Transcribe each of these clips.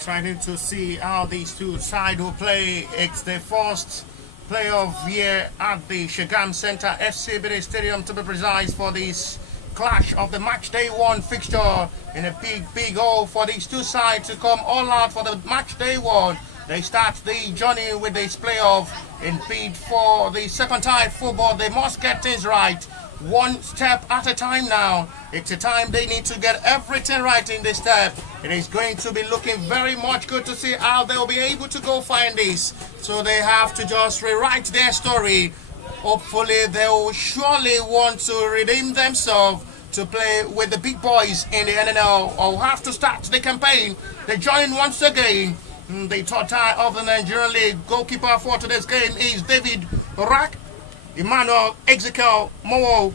Excited to see how these two sides will play. It's the first playoff year at the Shagam Center FCBD Stadium to be precise for this clash of the match day one fixture in a big goal for these two sides to come all out for the match day one. They start the journey with this playoff in bid for the second time football. They must get things right. One step at a time now. It's a time they need to get everything right in this step. It is going to be looking very much good to see how they'll be able to go find this. So they have to just rewrite their story. Hopefully they will surely want to redeem themselves to play with the big boys in the NNL or have to start the campaign. They join once again. The third tie of the Nigerian League. Goalkeeper for today's game is David Morak, Emmanuel Ezekiel Mowo,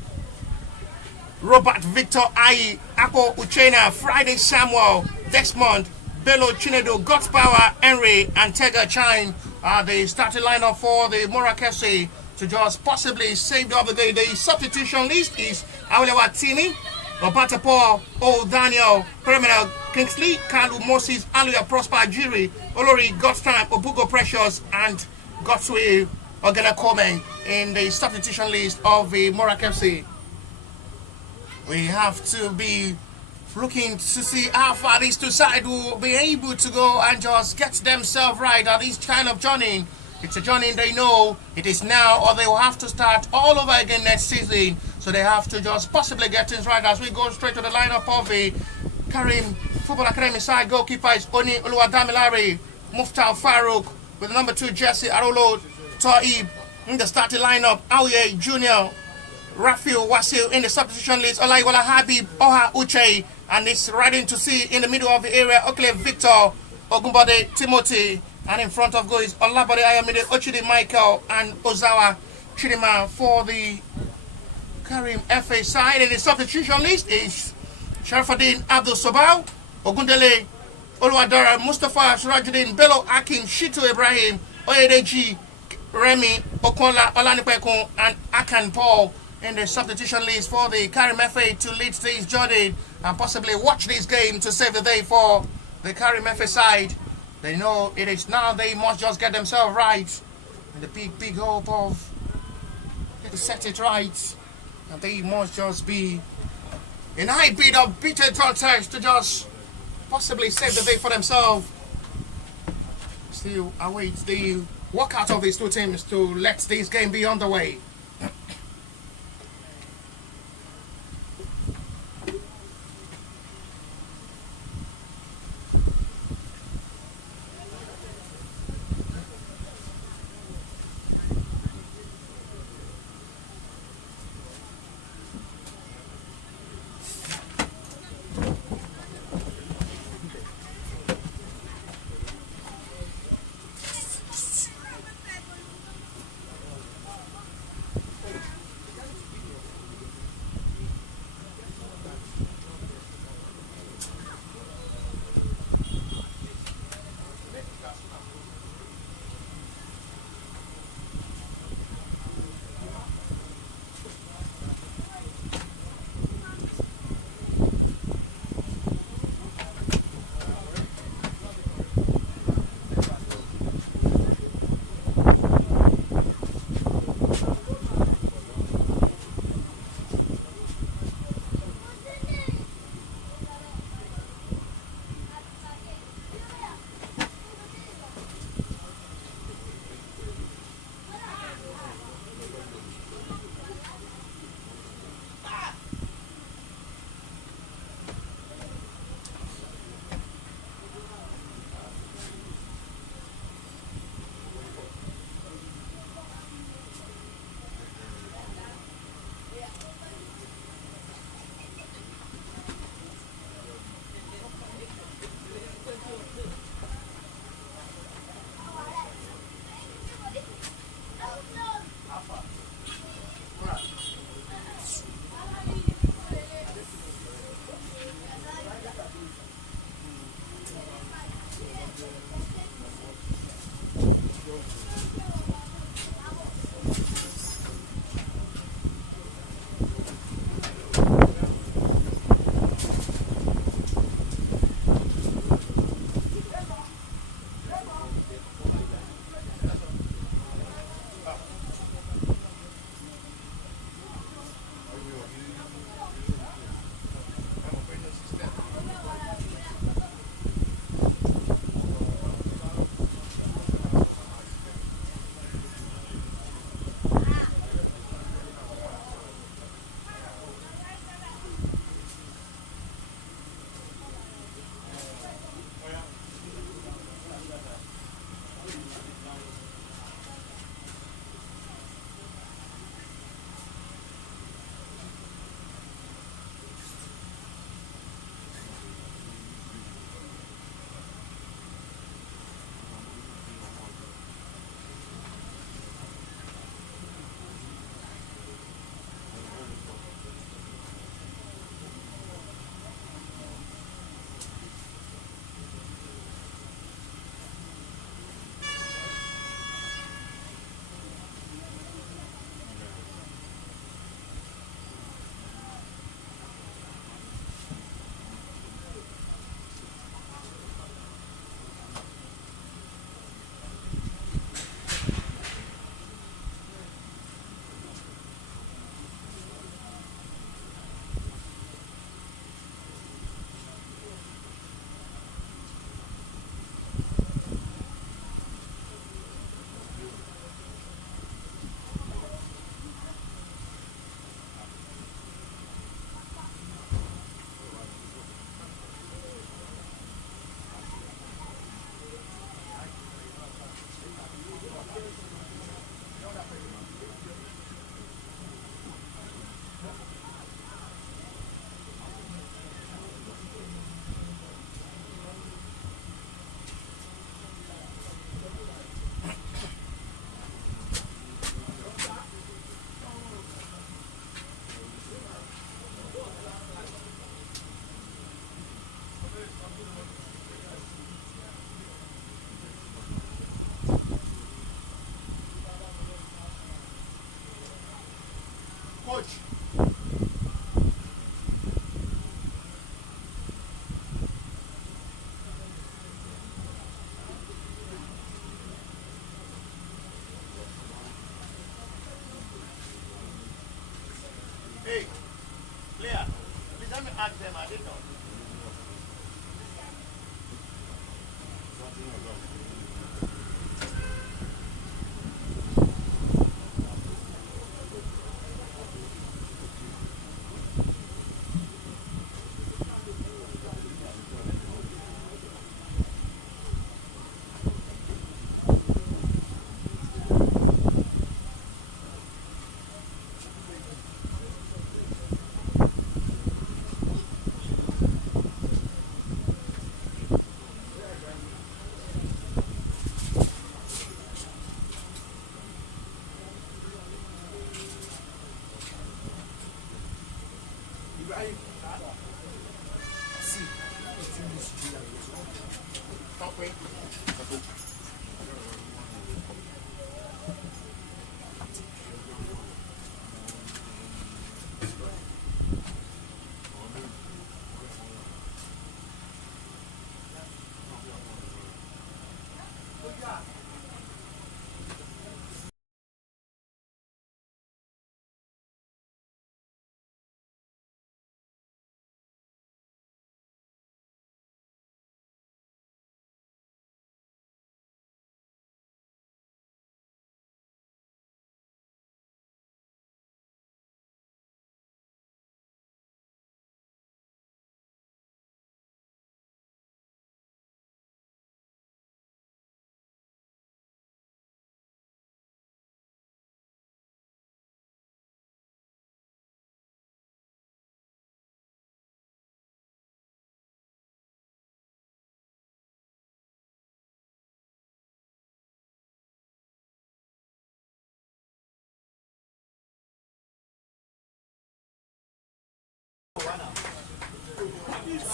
Robert Victor Ayi, Ako Uchena, Friday Samuel, Desmond, Bello Chinedu, God's Power, Henry, and Tega Chine are the starting lineup for the Morak FC to just possibly save the other day. The substitution list is Aulewa Tini, Roberto Paul, O Daniel, Perimeter Kingsley, Kalu Moses, Aluya Prosper Jiri, Olori Godstime, Obugo Precious, and Godswill Ogana Komen in the substitution list of the Morak FC. We have to be looking to see how far these two sides will be able to go and just get themselves right at this kind of journey. It's a journey they know it is now, or they will have to start all over again next season. So they have to just possibly get things right as we go straight to the lineup of the Karim Football Academy side. Goalkeeper is Oni Oluwadamilare, Muftal Farouk with number 2 Jesse Arolo Taib in the starting lineup. Auye Junior, Rafael Wasil in the substitution list. Olaiwola Habib, Oha Uche, and it's riding to see in the middle of the area. Okle Victor, Ogunbode Timothy, and in front of goal is Olabode Ayomide, Ochidi Michael, and Ozawa Chidima for the Karim FA side. In the substitution list is Sharafuddin Abdul Sobao, Ogundele Oluwadara, Mustafa Surajuddin, Bello Akin, Shitu Ibrahim, Oyedeji, Remy Okola Olanipekun, and Akan Paul in the substitution list for the Karim FA to lead this journey and possibly watch this game to save the day for the Karim FA side. They know it is now they must just get themselves right in the big hope of to set it right, and they must just be in high bid of bitter contest to just possibly save the day for themselves. Still await the walkout of these two teams to let this game be underway.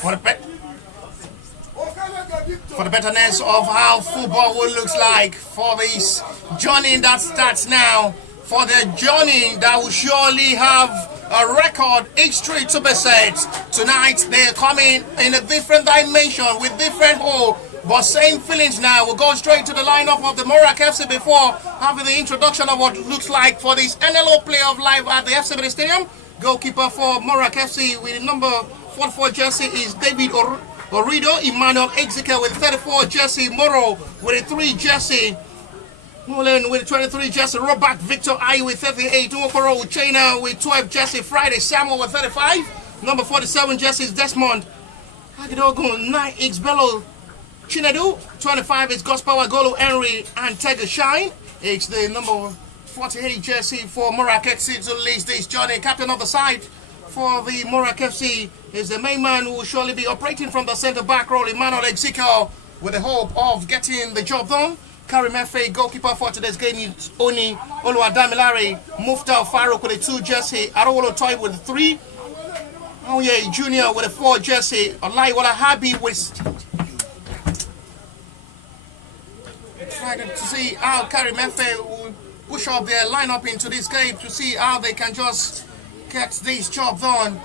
For the betterness of how football will looks like for this journey that starts now, for the journey that will surely have a record H3 to be set. Tonight they're coming in a different dimension with different hole, but same feelings now. We'll go straight to the lineup of the Morak FC before having the introduction of what looks like for this NLO playoff live at the FCB Stadium. Goalkeeper for Morak FC with number 44 jersey is David Orido. Emmanuel Ezekiel with 34 jersey. Moro with a 3 jersey. Mullen with 23 jersey. Robert Victor I with 38. Nwokoro Uchena with 12 jersey. Friday Samuel with 35. Number 47 jersey is Desmond Agidogun. 9X Bello Chinedu. 25 is Gospel Golo Henry and Tega Shine. It's the number 48 jersey for Morak FC to lead this journey. Captain of the side for the Morak FC is the main man who will surely be operating from the centre back role, Emmanuel Ezekiel, with the hope of getting the job done. Karim FA goalkeeper for today's game is Oni Oluwadamilare. Mufta Farouk with a 2 jersey. Arowolo Toy with a 3. Oh yeah, Junior with a 4 jersey. Olaiwola Habi with trying to see how Karim FA will push up their lineup into this game to see how they can just get this job done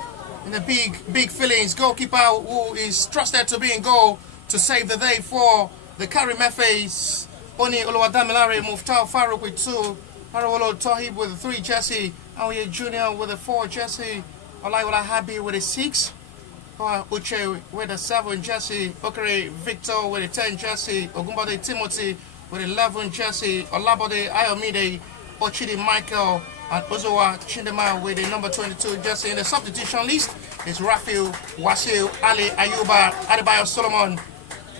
in the big feelings. Goalkeeper who is trusted to be in goal to save the day for the Karim FA's Oni Oluwadamilare. Mufta Farouk with 2. Arowolo Tohib with a 3 jersey. Aoye Junior with a 4 jersey. Olaiwola Habi with a 6. Uche with a 7 jersey. Okere Victor with a 10 jersey. Ogunbode Timothy with 11 jersey. Olabode Ayomide Ochidi Michael and Ozowa Chindema with the number 22 jersey. In the substitution list is Rafael Wasil Ali Ayuba Adebayo Solomon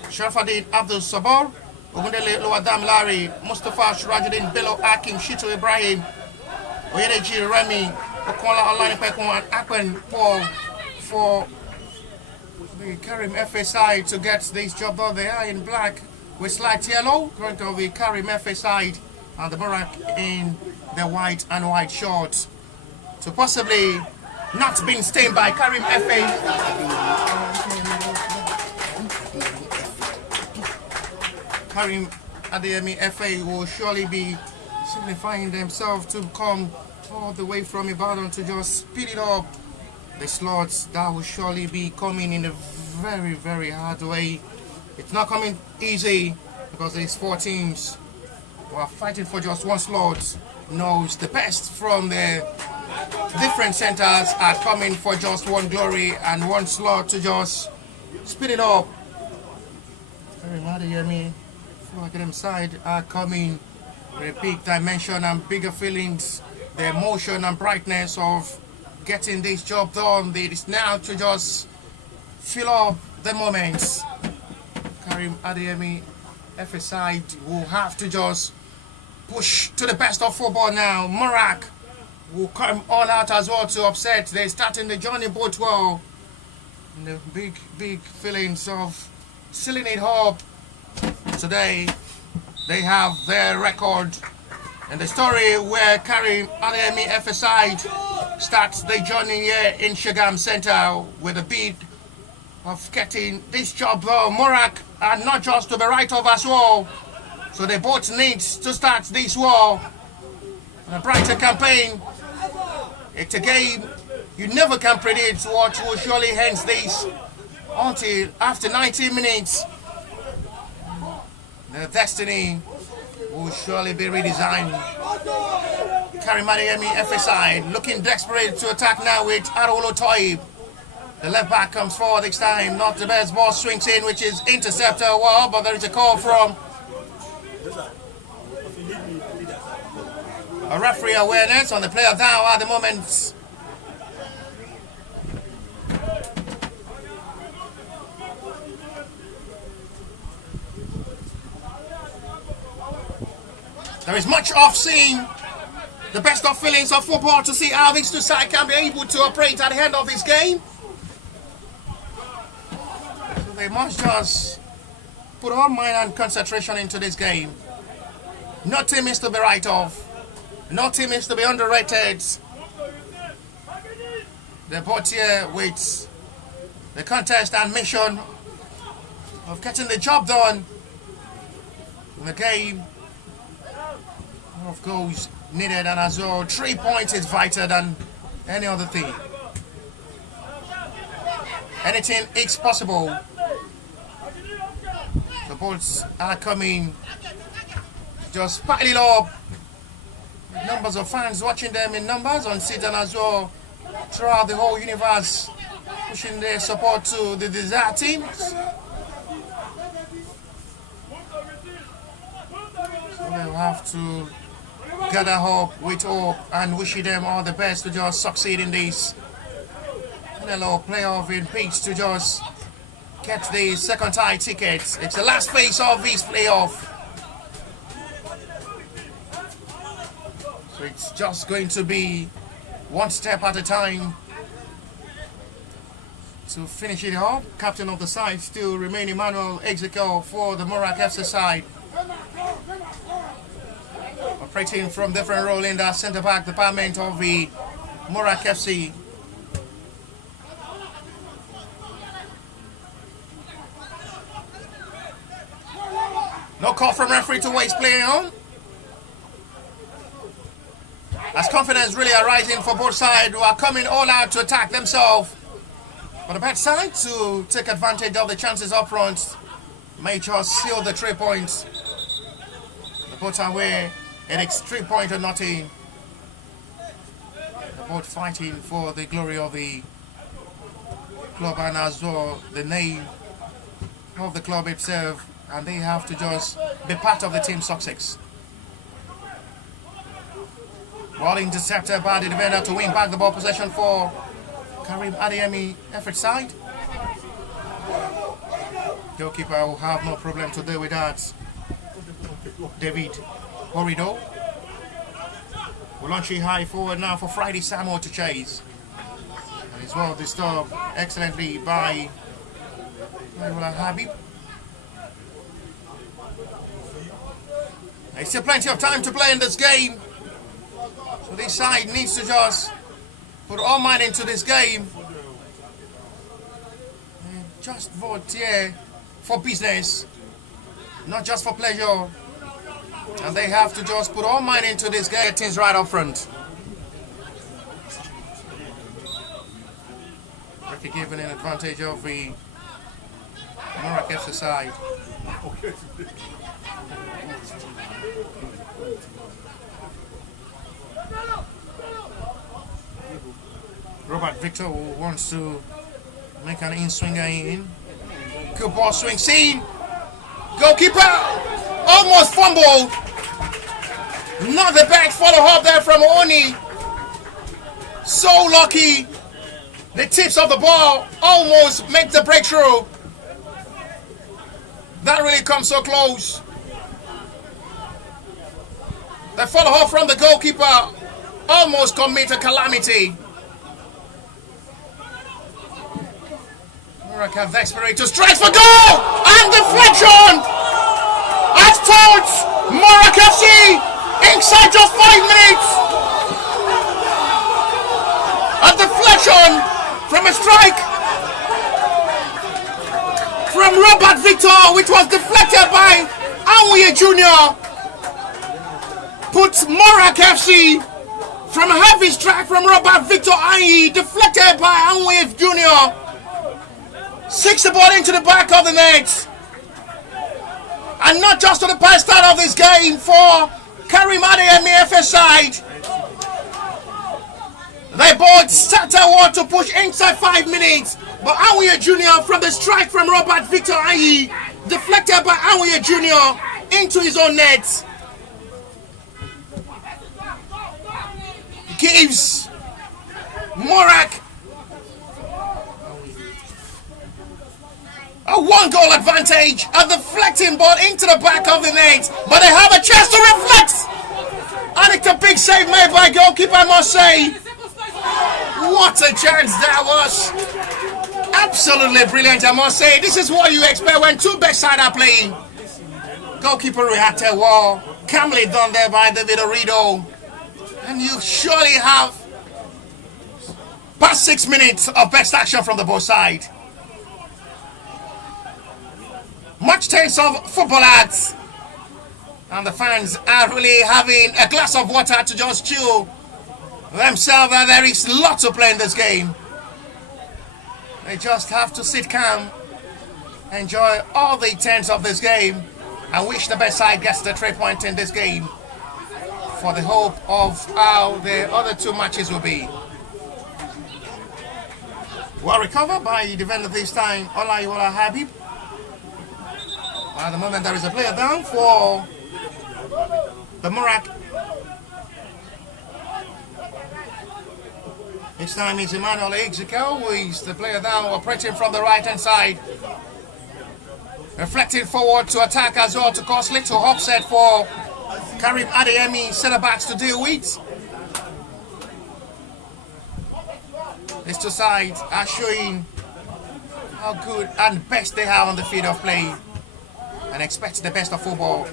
Sharafuddin Abdul Sabor Ogundele Oluwadamilare Mustafa Shurajuddin Bello Akim Shito Ibrahim Oyedeji Remy Okola Olanipekun and Akwen Paul for the Karim FA side to get this job done. They are in black with slight yellow, front of the Karim FA side, and the Morak in the white and white shorts. So possibly not being stained by Karim FA. Karim Adeyemi FA will surely be signifying themselves to come all the way from Ibadan to just speed it up. The slots that will surely be coming in a very, very hard way. It's not coming easy because these 4 teams who are fighting for just one slot knows the best from the different centers are coming for just one glory and one slot to just speed it up. Karim Adeyemi, for them side are coming with a big dimension and bigger feelings, the emotion and brightness of getting this job done. It is now to just fill up the moments. Karim Adeyemi, FA side will have to just push to the best of football now. Morak will come all out as well to upset. They're starting the journey both well. And the big feelings of sealing it up today. They have their record. And the story where Karim Adeyemi FA side starts the journey here in Shagam Center with a bid of getting this job done. Morak are not just to be right of as well. So they both need to start this war on a brighter campaign. It's a game you never can predict what will surely end this until after 90 minutes. The destiny will surely be redesigned. Karim Adeyemi FA side looking desperate to attack now with Arolo Toib. The left back comes forward this time, not the best, ball swings in, which is interceptor. Well, but there is a call from a referee awareness on the player down at the moment. There is much of seeing the best of feelings of football to see how these two sides can be able to operate at the end of this game. So they must just put all mind and concentration into this game. No team is to be right off. No team is to be underrated. They're both here with the contest and mission of getting the job done in the game. Of goals needed, and as well 3 points is vital than any other thing. Anything is possible. The balls are coming, just piling up. Numbers of fans watching them in numbers on seat and as well throughout the whole universe, pushing their support to the desired teams. So they'll have to gather hope with hope and wishing them all the best to just succeed in this hello playoff in pitch to just get the second tie tickets. It's the last phase of this playoff. So it's just going to be one step at a time to finish it off. Captain of the side still remain Emmanuel Execo for the Morak FC side. Operating from different role in the centre back department of the Morak FC. No call from referee to waste playing on. As confidence really arising for both sides who are coming all out to attack themselves. For the bad side to take advantage of the chances up front, may just seal the 3 points. The both are away. It's 3 points or nothing. They're both fighting for the glory of the club and as well the name of the club itself, and they have to just be part of the team's success. Ball intercepted by the defender to win back the ball possession for Karim Adeyemi effort side. Goalkeeper will have no problem to deal with that. David Horido will launch it high forward now for Friday Samuel to chase. And as well disturbed excellently by Habib. There's still plenty of time to play in this game. So this side needs to just put all mind into this game. And just vote here for business, not just for pleasure. And they have to just put all mind into this game. Get things right up front. Ricky given an advantage of the Morak FC side. Robert Victor wants to make an in-swinger in. Good ball swing scene. Goalkeeper almost fumbled. Not the best follow-up there from Oni. So lucky. The tips of the ball almost make the breakthrough. That really comes so close. The follow-up from the goalkeeper almost commit a calamity. Morak have desperate to strike for goal! And deflection! As towards Morak FC inside just 5 minutes. A deflection from a strike from Robert Victor, which was deflected by Aouye Jr. Puts Morak FC from a heavy strike from Robert Victor Ayi, deflected by Aouye Jr. 6 the ball into the back of the net. And not just to the past start of this game for Karim Adeyemi FS side. They both started to push inside 5 minutes, but Aouye Jr. from the strike from Robert Victor Ayi, deflected by Aouye Jr. into his own net. Gives Morak a 1-goal advantage, a deflecting ball into the back of the net, but they have a chance to reflect. And it's a big save made by goalkeeper, I must say. What a chance that was. Absolutely brilliant, I must say. This is what you expect when two best sides are playing. Goalkeeper reacted well. Calmly done there by David Orido. And you surely have past 6 minutes of best action from the both sides. Much taste of football ads. And the fans are really having a glass of water to just chill themselves. And there is a lot to play in this game. They just have to sit calm, enjoy all the turns of this game, and wish the best side gets the 3 points in this game for the hope of how the other 2 matches will be. Well recovered by the defender this time, Olayiwola Habib. At the moment there is a player down for the Morak. This time it's Emmanuel Ezekiel who is the player down, operating from the right hand side. Reflecting forward to attack as well to cause little upset for Karim Adeyemi centre backs to deal with. These two sides are showing how good and best they have on the field of play, and expect the best of football.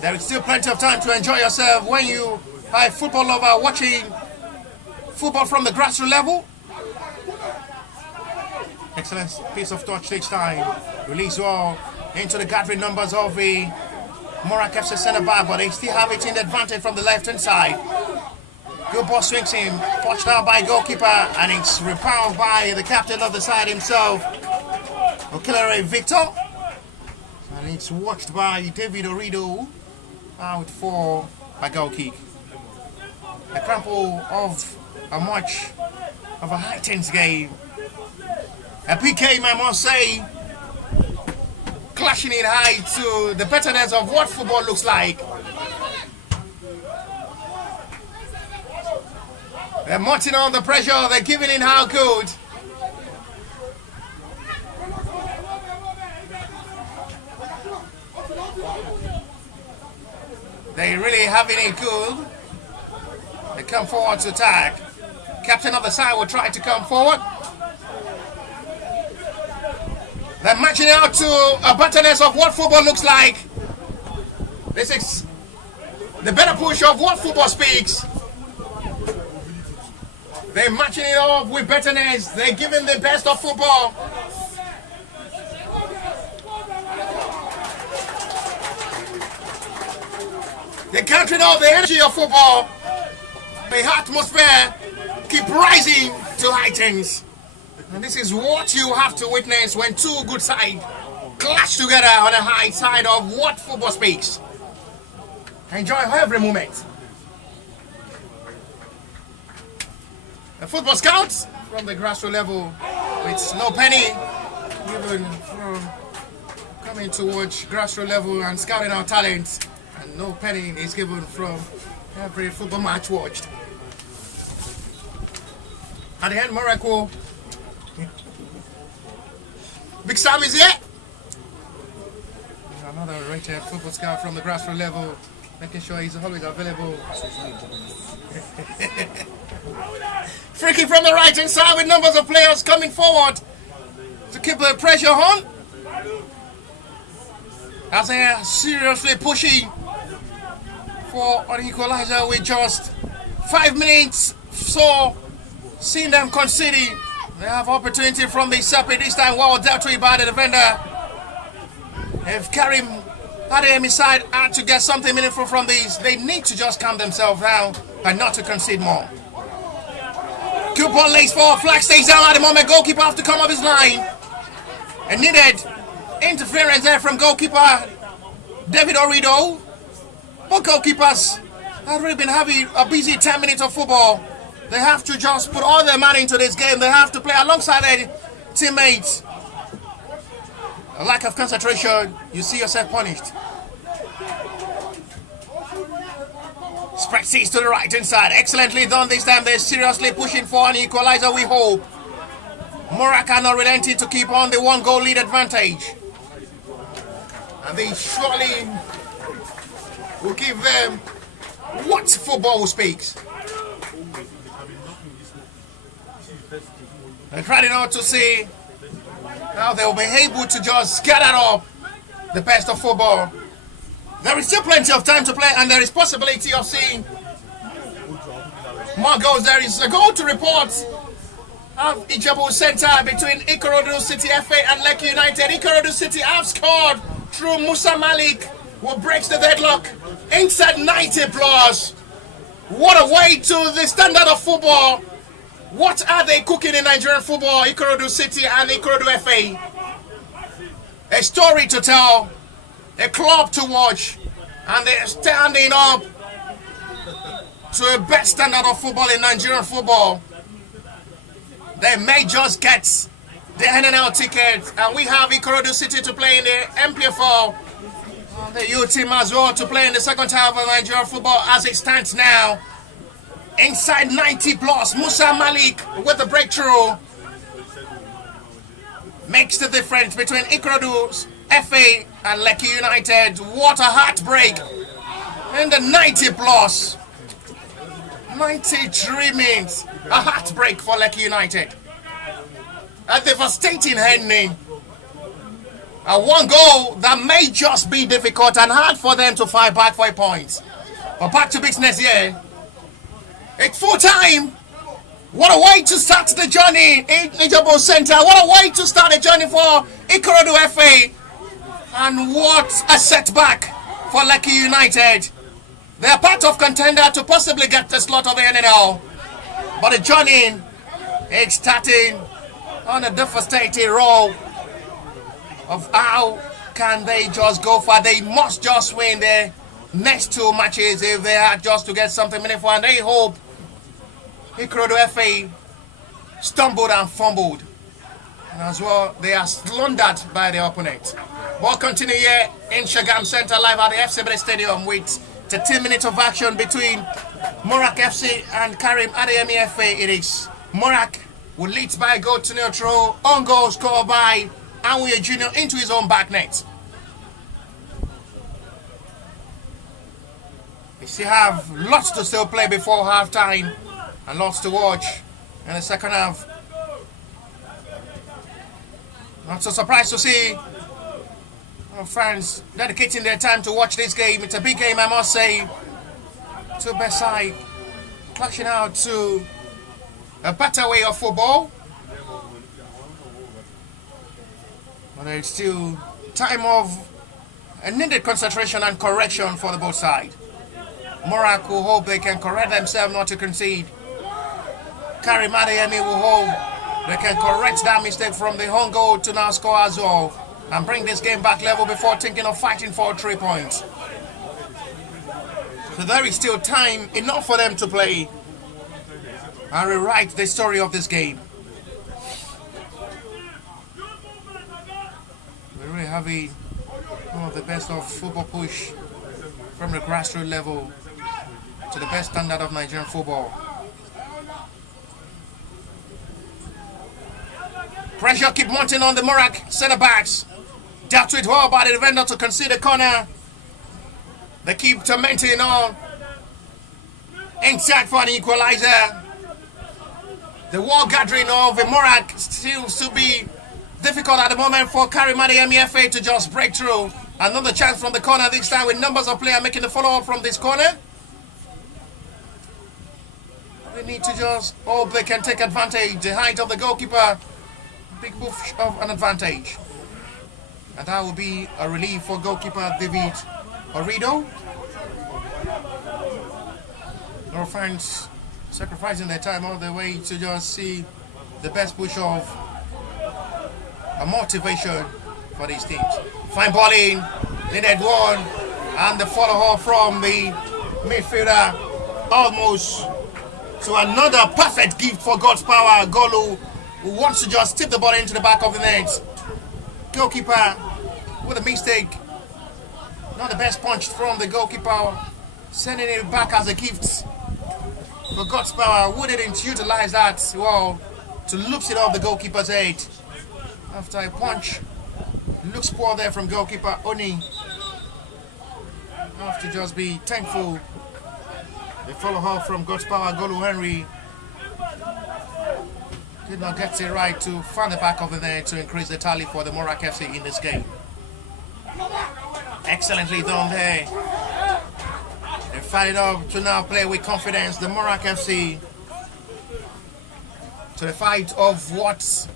There is still plenty of time to enjoy yourself when you are a football lover watching football from the grassroots level. Excellent piece of touch takes time. Release well into the gathering numbers of the Morak FC centre back, but they still have it in the advantage from the left hand side. Good ball swings him, touched out by goalkeeper, and it's rebounded by the captain of the side himself, Okilere Victor. And it's watched by David Orido, out for a goal kick. A example of a much of a high tense game. A PK, I must say, clashing it high to the betterness of what football looks like. They're mounting on the pressure, they're giving in how good. They're really having it good. They come forward to attack. Captain of the side will try to come forward. They're matching out to a betterness of what football looks like. This is the better push of what football speaks. They're matching it up with betterness. They're giving the best of football. They're countering all the energy of football. The atmosphere keep rising to heights. And this is what you have to witness when two good sides clash together on a high side of what football speaks. Enjoy every moment. A football scout from the grassroots level with no penny given from coming to watch grassroots level and scouting our talents, and no penny is given from every football match watched. At the end, Morak. Big Sam is here. Another rated football scout from the grassroots level, making sure he's always available. Free kick from the right hand side with numbers of players coming forward to keep the pressure on. As they are seriously pushing for an equalizer with just 5 minutes. So, seeing them conceding, they have opportunity from the Sapi this time. Well dealt with by the defender. If Karim Adeyemi side had to get something meaningful from these, they need to just calm themselves down and not to concede more. Coupon lays for flag stays down at the moment. Goalkeeper have to come up his line. And needed interference there from goalkeeper David Orido. Both goalkeepers have really been having a busy 10 minutes of football. They have to just put all their money into this game. They have to play alongside their teammates. A lack of concentration, you see yourself punished. Spread sees to the right hand side. Excellently done this time. They're seriously pushing for an equalizer, we hope. Morak are not relenting to keep on the 1-goal lead advantage. And they surely will give them what football speaks. They're trying out to see how they'll be able to just gather up the best of football. There is still plenty of time to play, and there is possibility of seeing more goals. There is a goal to report of Ijebu Center between Ikorodu City FA and Lekki United. Ikorodu City have scored through Musa Malik, who breaks the deadlock inside 90 plus. What a way to the standard of football. What are they cooking in Nigerian football, Ikorodu City and Ikorodu FA? A story to tell, a club to watch, and they're standing up to a best standard of football in Nigerian football. They may just get the NNL ticket, and we have Ikorodu City to play in the MPFL, the U team as well to play in the second half of Nigerian football as it stands now. Inside 90 plus, Musa Malik with the breakthrough makes the difference between Ikorodu's FA and Lekki United. What a heartbreak in the 90 plus. 93 minutes, a heartbreak for Lekki United. A devastating ending. A 1 goal that may just be difficult and hard for them to fight back for a point. But back to business here. It's full time. What a way to start the journey in Ijebu Center. What a way to start the journey for Ikorodu FA. And what a setback for Lekki United. They are part of contender to possibly get the slot of the NNL. But the journey is starting on a devastating roll of how can they just go far. They must just win their next 2 matches if they are just to get something meaningful, and they hope Ikorodu FA stumbled and fumbled, and as well they are slandered by their opponent. Ball continue here in Shagam Center live at the FCB Stadium with 13 minutes of action between Morak FC and Karim Adeyemi FA. It is Morak who leads by a goal to neutral, on goal scored by Anwuye Jr. into his own back net. We still have lots to still play before half time and lots to watch in the second half. Not so surprised to see fans dedicating their time to watch this game. It's a big game, I must say. Two best side clashing out to a better way of football. But there is still time of a needed concentration and correction for the both sides. Morak will hope they can correct themselves not to concede. Karim Adeyemi will hope they can correct that mistake from the home goal to now score as well and bring this game back level before thinking of fighting for 3 points. So there is still time enough for them to play. and rewrite the story of this game. We're really having one of the best of football push from the grassroots level to the best standard of Nigerian football. Pressure keep mounting on the Morak centre backs. Dealt with well by the defender to concede a corner. They keep tormenting on. Inside for an equalizer. The war gathering of the Morak seems to be difficult at the moment for Karim Adeyemi FA to just break through. Another chance from the corner this time with numbers of players making the follow-up from this corner. They need to just hope they can take advantage. The height of the goalkeeper, big push of an advantage. And that will be a relief for goalkeeper David Orido. Our fans sacrificing their time all the way to just see the best push of a motivation for these teams. Fine balling, needed one, and the follow-up from the midfielder almost to another perfect gift for God's power. Golu, who wants to just tip the ball into the back of the net. Goalkeeper with a mistake. Not the best punch from the goalkeeper, sending it back as a gift for God's power. Who didn't utilize that well to loops it off the goalkeeper's head after a punch. Looks poor there from goalkeeper Oni. Have to just be thankful. The follow-up from God's power, Golu Henry did not get it right to find the back of the net to increase the tally for the Morak FC in this game. Excellently done there. They fight it up to now play with confidence. The Morak FC to the fight of what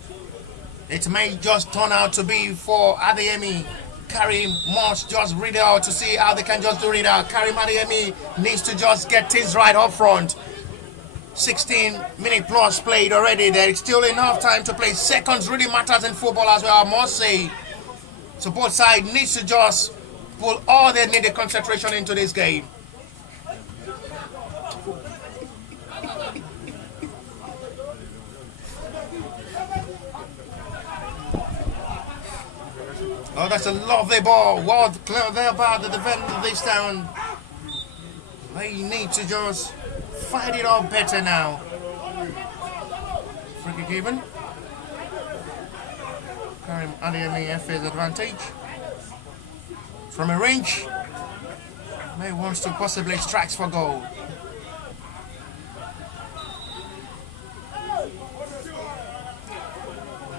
it may just turn out to be for Adeyemi. Karim must just read it out to see how they can just do it out. Karim Adeyemi needs to just get things right up front. 16-minute plus played already. There is still enough time to play. Seconds really matters in football as well, I must say. So both sides needs to just pull all their needed concentration into this game. Oh, that's a lovely ball. Well clear there by the defender this time. They need to just fight it out better now. Free kick given. Karim Adeyemi FA's advantage. From a range, May wants to possibly strike for goal.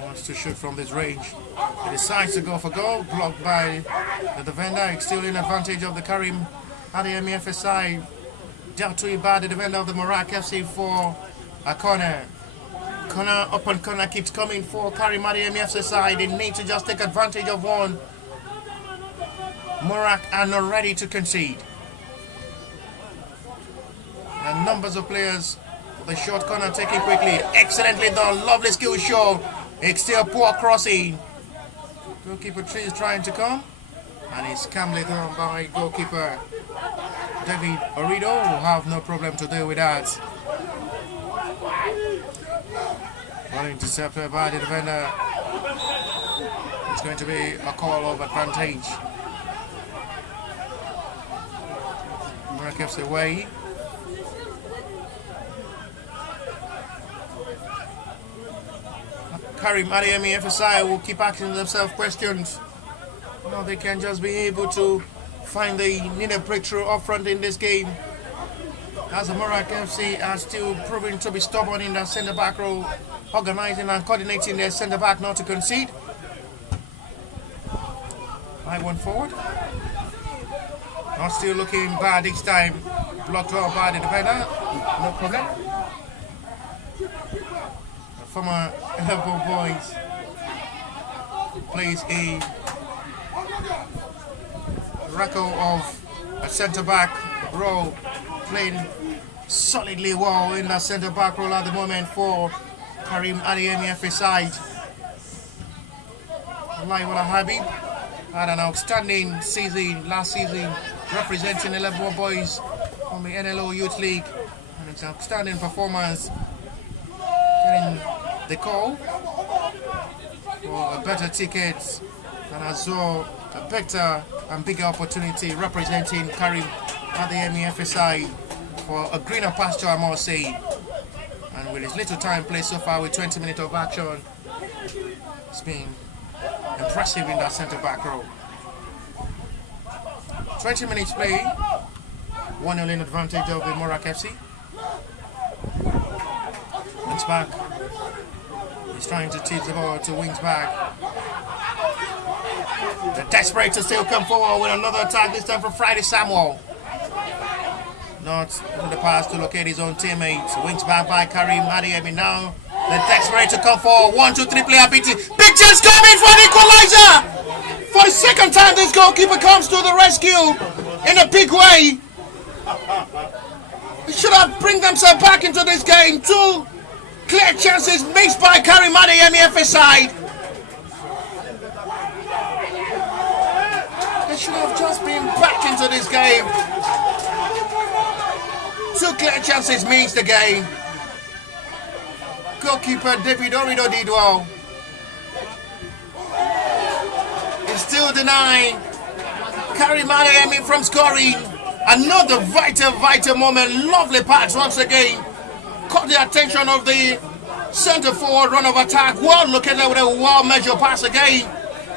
Wants to shoot from this range. He decides to go for goal, blocked by the defender. It's still in advantage of the Karim Adeyemi FA side. Dealt to it by the defender of the Morak FC for a corner. Corner upon corner keeps coming for Karim Adeyemi FC side. They need to just take advantage of one. Morak are not ready to concede. And numbers of players for the short corner taken quickly. Excellently done. Lovely skill show. It's still poor crossing. Goalkeeper Tree is trying to come. And it's calmly done by goalkeeper David Orido, who have no problem to deal with that. Well intercepted by the defender. It's going to be a call of advantage. Morak FC away. Karim Adeyemi FSI will keep asking themselves questions. No, they can just be able to find the needed breakthrough up front in this game. As the Morak FC are still proving to be stubborn in that centre-back role, organizing and coordinating their centre-back not to concede. I went forward. Not still looking bad this time. Blocked out by the defender. No problem. The former Liverpool boys plays a record of a centre-back role, playing solidly well in that centre-back role at the moment for Karim Adeyemi FA side. Laiwala Habib had an outstanding season last season, representing the Liverpool boys from the NLO Youth League, and it's an outstanding performance the call for a better ticket and as well a better and bigger opportunity representing Karim Adeyemi FSI for a greener pasture, I must say. And with his little time played so far with 20 minutes of action, it's been impressive in that centre back row. 20 minutes play, 1-0 in advantage of the Morak FC. Wings back. He's trying to tip the ball to wings back. They're desperate to still come forward with another attack, this time from Friday Samuel. Not in the pass to locate his own teammates. Wings back by Karim Adeyemi now. They're desperate to come forward. 1-2-3 player beating. Big chance coming for the equalizer! For the second time, this goalkeeper comes to the rescue in a big way. They should have bring themselves back into this game. Two clear chances missed by Karim Adeyemi FSI. They should have just been back into this game. Two clear chances means the game. Goalkeeper David Orido did well. He's still denying Karim Adeyemi from scoring. Another vital moment. Lovely pass once again. Caught the attention of the centre forward run of attack. Well located with a well measured pass again.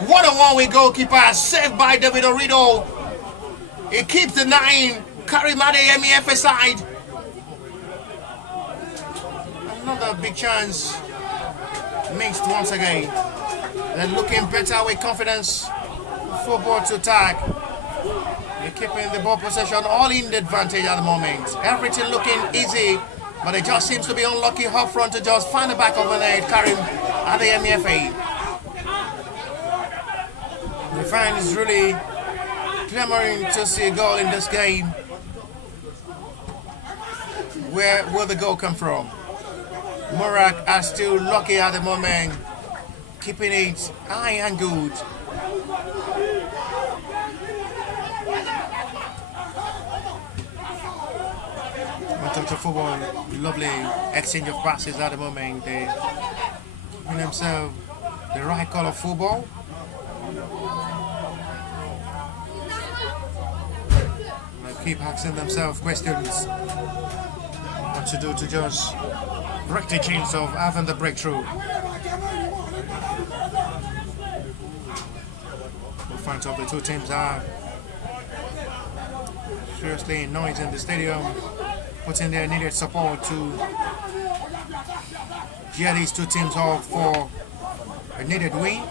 1-on-1 with goalkeeper. Saved by David Orido. He keeps denying Karim Adeyemi FSI. Another big chance missed once again. They're looking better with confidence. Football to attack. They're keeping the ball possession all in the advantage at the moment. Everything looking easy, but it just seems to be unlucky up front to just find the back of the net. Karim Adeyemi FA. The fan is really clamoring to see a goal in this game. Where will the goal come from? Morak are still lucky at the moment, keeping it high and good. One touch of football, lovely exchange of passes at the moment. They win themselves the right call of football. They keep asking themselves questions. What to do to just break the chance of having the breakthrough. The front of the two teams are seriously noise in the stadium, putting their needed support to gear these two teams off for a needed win.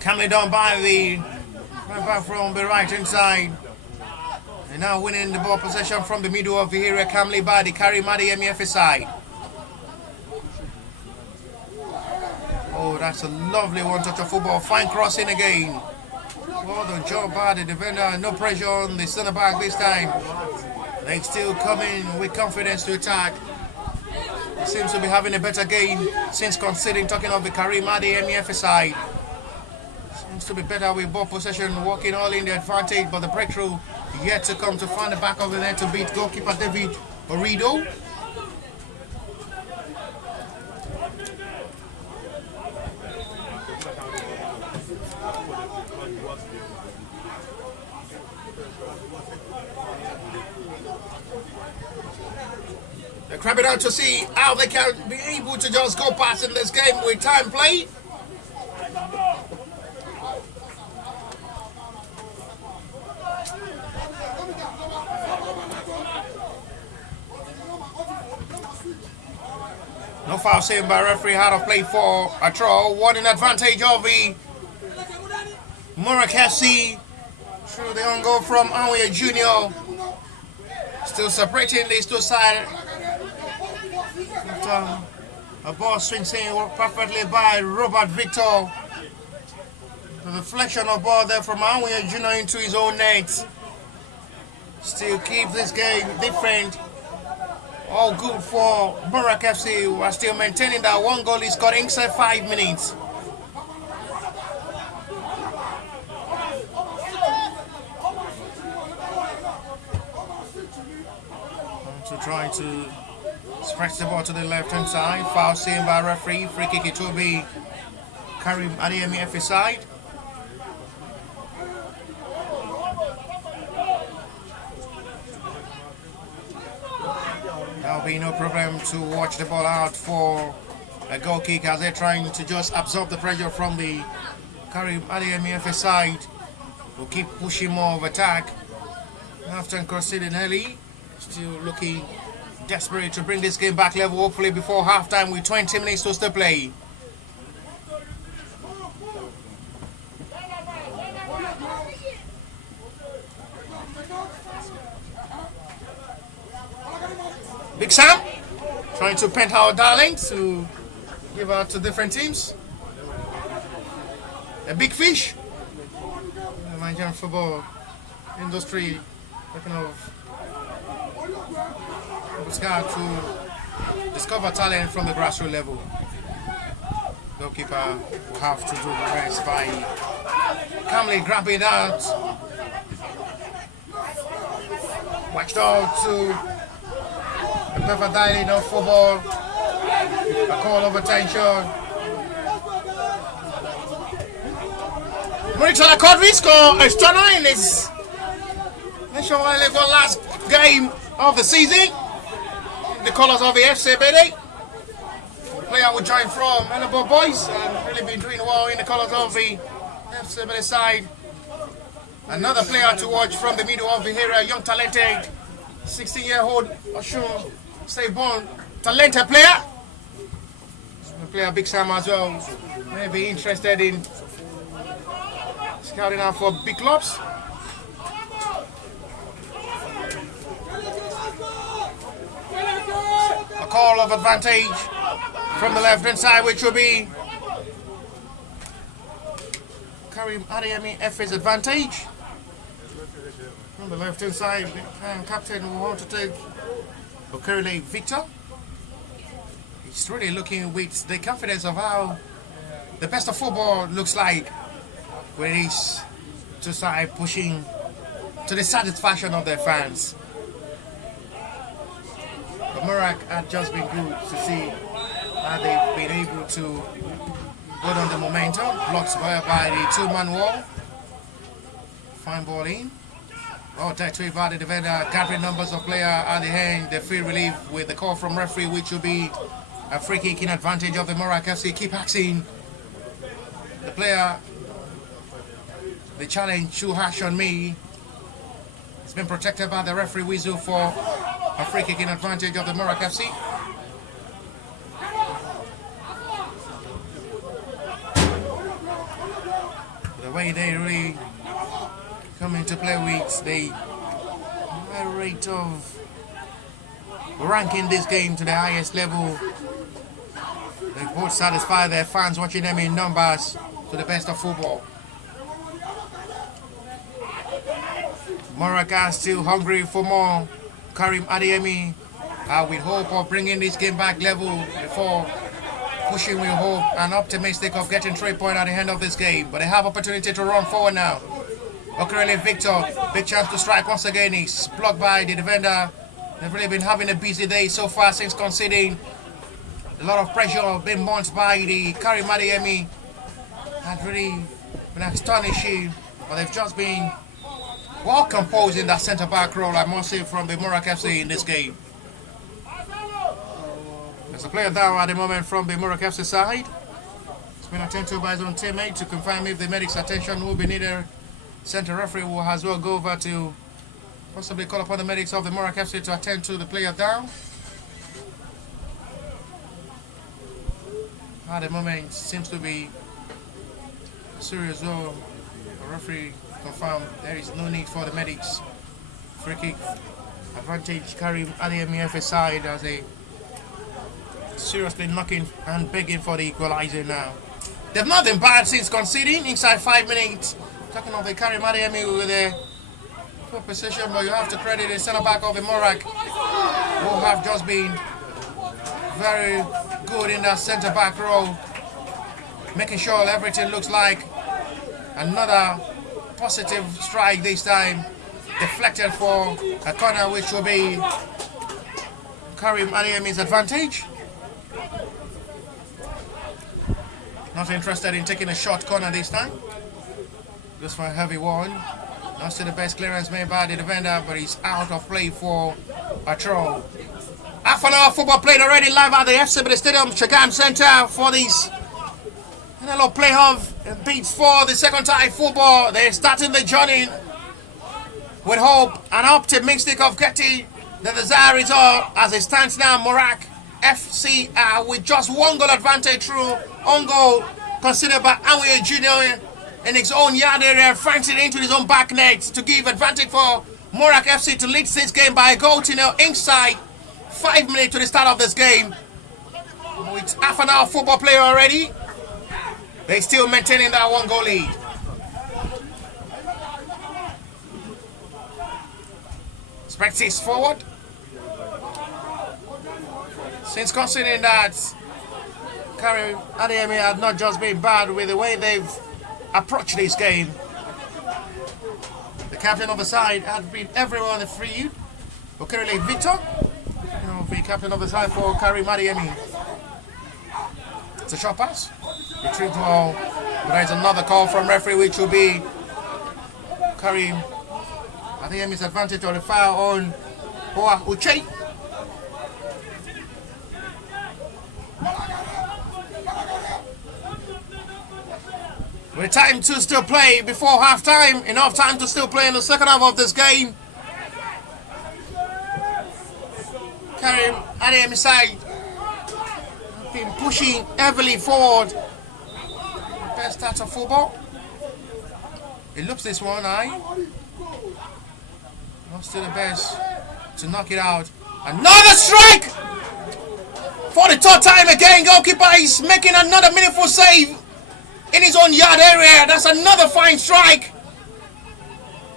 Coming down by the right back from the right hand side. And now winning the ball possession from the middle of the area, calmly by the Karim Adeyemi FSI. Oh, that's a lovely one touch of football. Fine crossing again. Well done job by the defender. No pressure on the centre back this time. They still come in with confidence to attack. He seems to be having a better game since conceding, talking of the Karim Adeyemi FSI. Seems to be better with ball possession, walking all in the advantage, but the breakthrough yet to come to find the back of the net to beat goalkeeper David Orido. They crab it out to see how they can be able to just go past in this game with time played. No foul saved by referee. Had of play for a throw. One in advantage of the Morak FC through the on goal from Anwia Junior. Still separating these two sides. A ball swings in perfectly by Robert Victor. The deflection of ball there from Anwia Junior into his own net. Still keeps this game different. All good for Morak FC, who are still maintaining that one goal is scored inside 5 minutes. So trying to stretch the ball to the left hand side. Foul seen by referee. Free kick, it will be Karim Adeyemi FA side. There'll be no problem to watch the ball out for a goal kick as they're trying to just absorb the pressure from the Karim Adeyemi FA side. Will keep pushing more of attack. After conceding early, still looking desperate to bring this game back level, hopefully before halftime with 20 minutes to still play. Big Sam trying to paint our darling to give out to different teams. A big fish. The Nigerian football industry looking of scout to discover talent from the grassroots level. Goalkeeper will have to do the rest by calmly grabbing it out. Watched out to a perfect dialing of football. A call of attention. Murichala Quadri score a stunner in his nationwide level last game of the season. The colours of the FC Bede. The player will join from Hannibal Boys and really been doing well in the colours of the FC Bede side. Another player to watch from the middle of the area, young talented 16-year-old Oshun Stay-born talented player. The player Big Sam as well may be interested in scouting out for big clubs. A call of advantage from the left hand side, which will be Karim Adeyemi FA's advantage. From the left hand side, the captain will want to take Okerele Victor. He's really looking with the confidence of how the best of football looks like, where he's two sides pushing to the satisfaction of their fans. But Morak had just been good to see how they've been able to build on the momentum. Blocks by the two-man wall. Fine ball in. Oh, that to the defender, gathering numbers of players at the end. The free relief with the call from referee, which will be a free kick in advantage of the Morak FC. Keep asking the player. The challenge too harsh on me. It's been protected by the referee whistle for a free kick in advantage of the Morak FC. The way they really come into play with the high rate of ranking this game to the highest level. They both satisfy their fans watching them in numbers to the best of football. Morak are still hungry for more. Karim Adeyemi with hope of bringing this game back level before pushing with hope and optimistic of getting 3 points at the end of this game. But they have opportunity to run forward now. Okerele Victor, big chance to strike once again. He's blocked by the defender. They've really been having a busy day so far since conceding. A lot of pressure being launched by the Karim Adeyemi. Had really been astonishing, but they've just been well composed in that centre back role, I must say, from the Morak FC in this game. There's a player down at the moment from the Morak FC side. It's been attended to by his own teammate to confirm if the medic's attention will be needed. Centre referee will as well go over to possibly call upon the medics of the Morak FC to attend to the player down. At the moment, it seems to be serious though. The referee confirmed there is no need for the medics. Free kick advantage Karim Adeyemi FA side as they seriously knocking and begging for the equalizer now. They've not been bad since conceding inside 5 minutes. Talking of the Karim Adeyemi with a poor position, but you have to credit the centre back of the Morak, who have just been very good in that centre back role, making sure everything looks like another positive strike this time, deflected for a corner, which will be Karim Adeyemi's advantage. Not interested in taking a short corner this time. Just for a heavy one. Not still the best clearance made by the defender, but he's out of play for a throw. Half an hour football played already live at the FC Stadium, Shagam Center for this NLO playoff beats for the second tie football. They're starting the journey with hope and optimistic of getting the desired result as it stands now. Morak FC with just 1 goal advantage through on goal considered by Awe Junior in his own yard area, finds it into his own back net to give advantage for Morak FC to lead this game by a goal to nil inside 5 minutes to the start of this game. With half an hour football play already, they're still maintaining that 1 goal lead. Practice forward. Since considering that Karim Adeyemi had not just been bad with the way they've approached this game, the captain of the side had been everywhere on the field. For currently Victor, the captain of the side for Karim Adeyemi. It's a short pass. Retrieved ball. But there's another call from referee, which will be Karim Adeyemi's advantage on the foul on Hoa Uche. With time to still play before half time, enough time to still play in the second half of this game. Karim Adeyemi side been pushing heavily forward. Best start of football. It looks this one, not still the best to knock it out. Another strike! For the third time again, goalkeeper is making another meaningful save in his own yard area. That's another fine strike.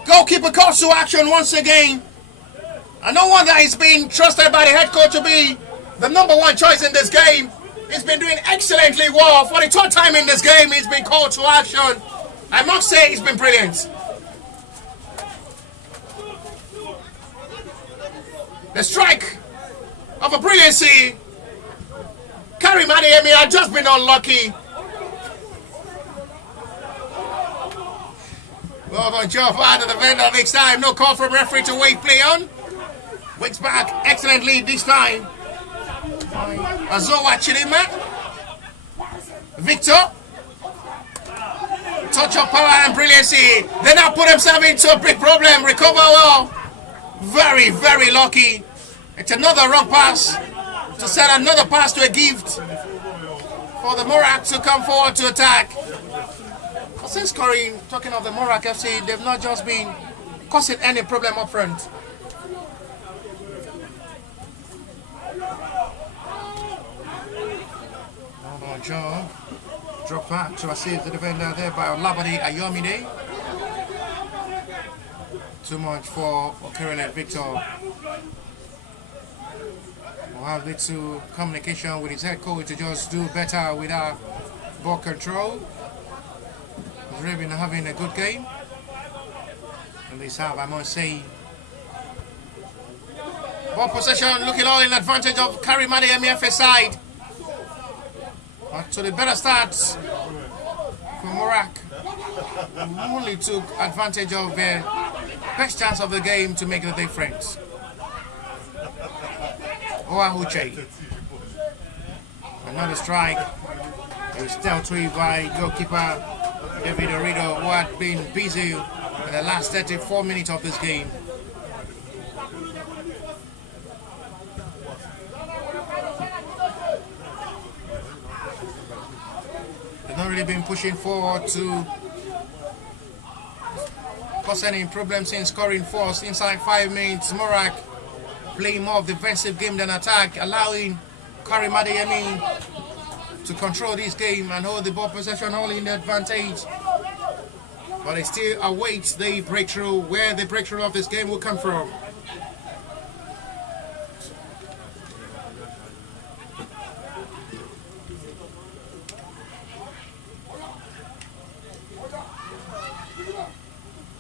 Goalkeeper calls to action once again. And no wonder he's been trusted by the head coach to be the #1 choice in this game. He's been doing excellently well. For the third time in this game, he's been called to action. I must say he's been brilliant. The strike of a brilliancy. Karim Adeyemi had just been unlucky. Well done, job by the defender this time. No call from referee to wave play on. Wakes back excellently this time. Azowa Chidima. Victor. Touch of power and brilliancy. They now put themselves into a big problem. Recover well. Very, very lucky. It's another wrong pass to send another pass to a gift for the Morak to come forward to attack. But since Karim, talking of the Morak FC, they've not just been causing any problem up front. John drop back to assist the defender there by Olabode Ayomide. Too much for Okerele Victor. We'll have little communication with his head coach to just do better with our ball control. He's really been having a good game. And this half, I must say. Ball possession looking all in advantage of Karim Adeyemi FA side. But to the better start for Morak, only took advantage of the best chance of the game to make the difference. Oahuche. Another strike. It's dealt with by goalkeeper David Orido, who had been busy in the last 34 minutes of this game. They've not really been pushing forward to cause any problems in scoring force. Inside 5 minutes, Morak playing more of defensive game than attack, allowing Karim Adeyemi to control this game and hold the ball possession, holding the advantage. But it still awaits the breakthrough, where the breakthrough of this game will come from.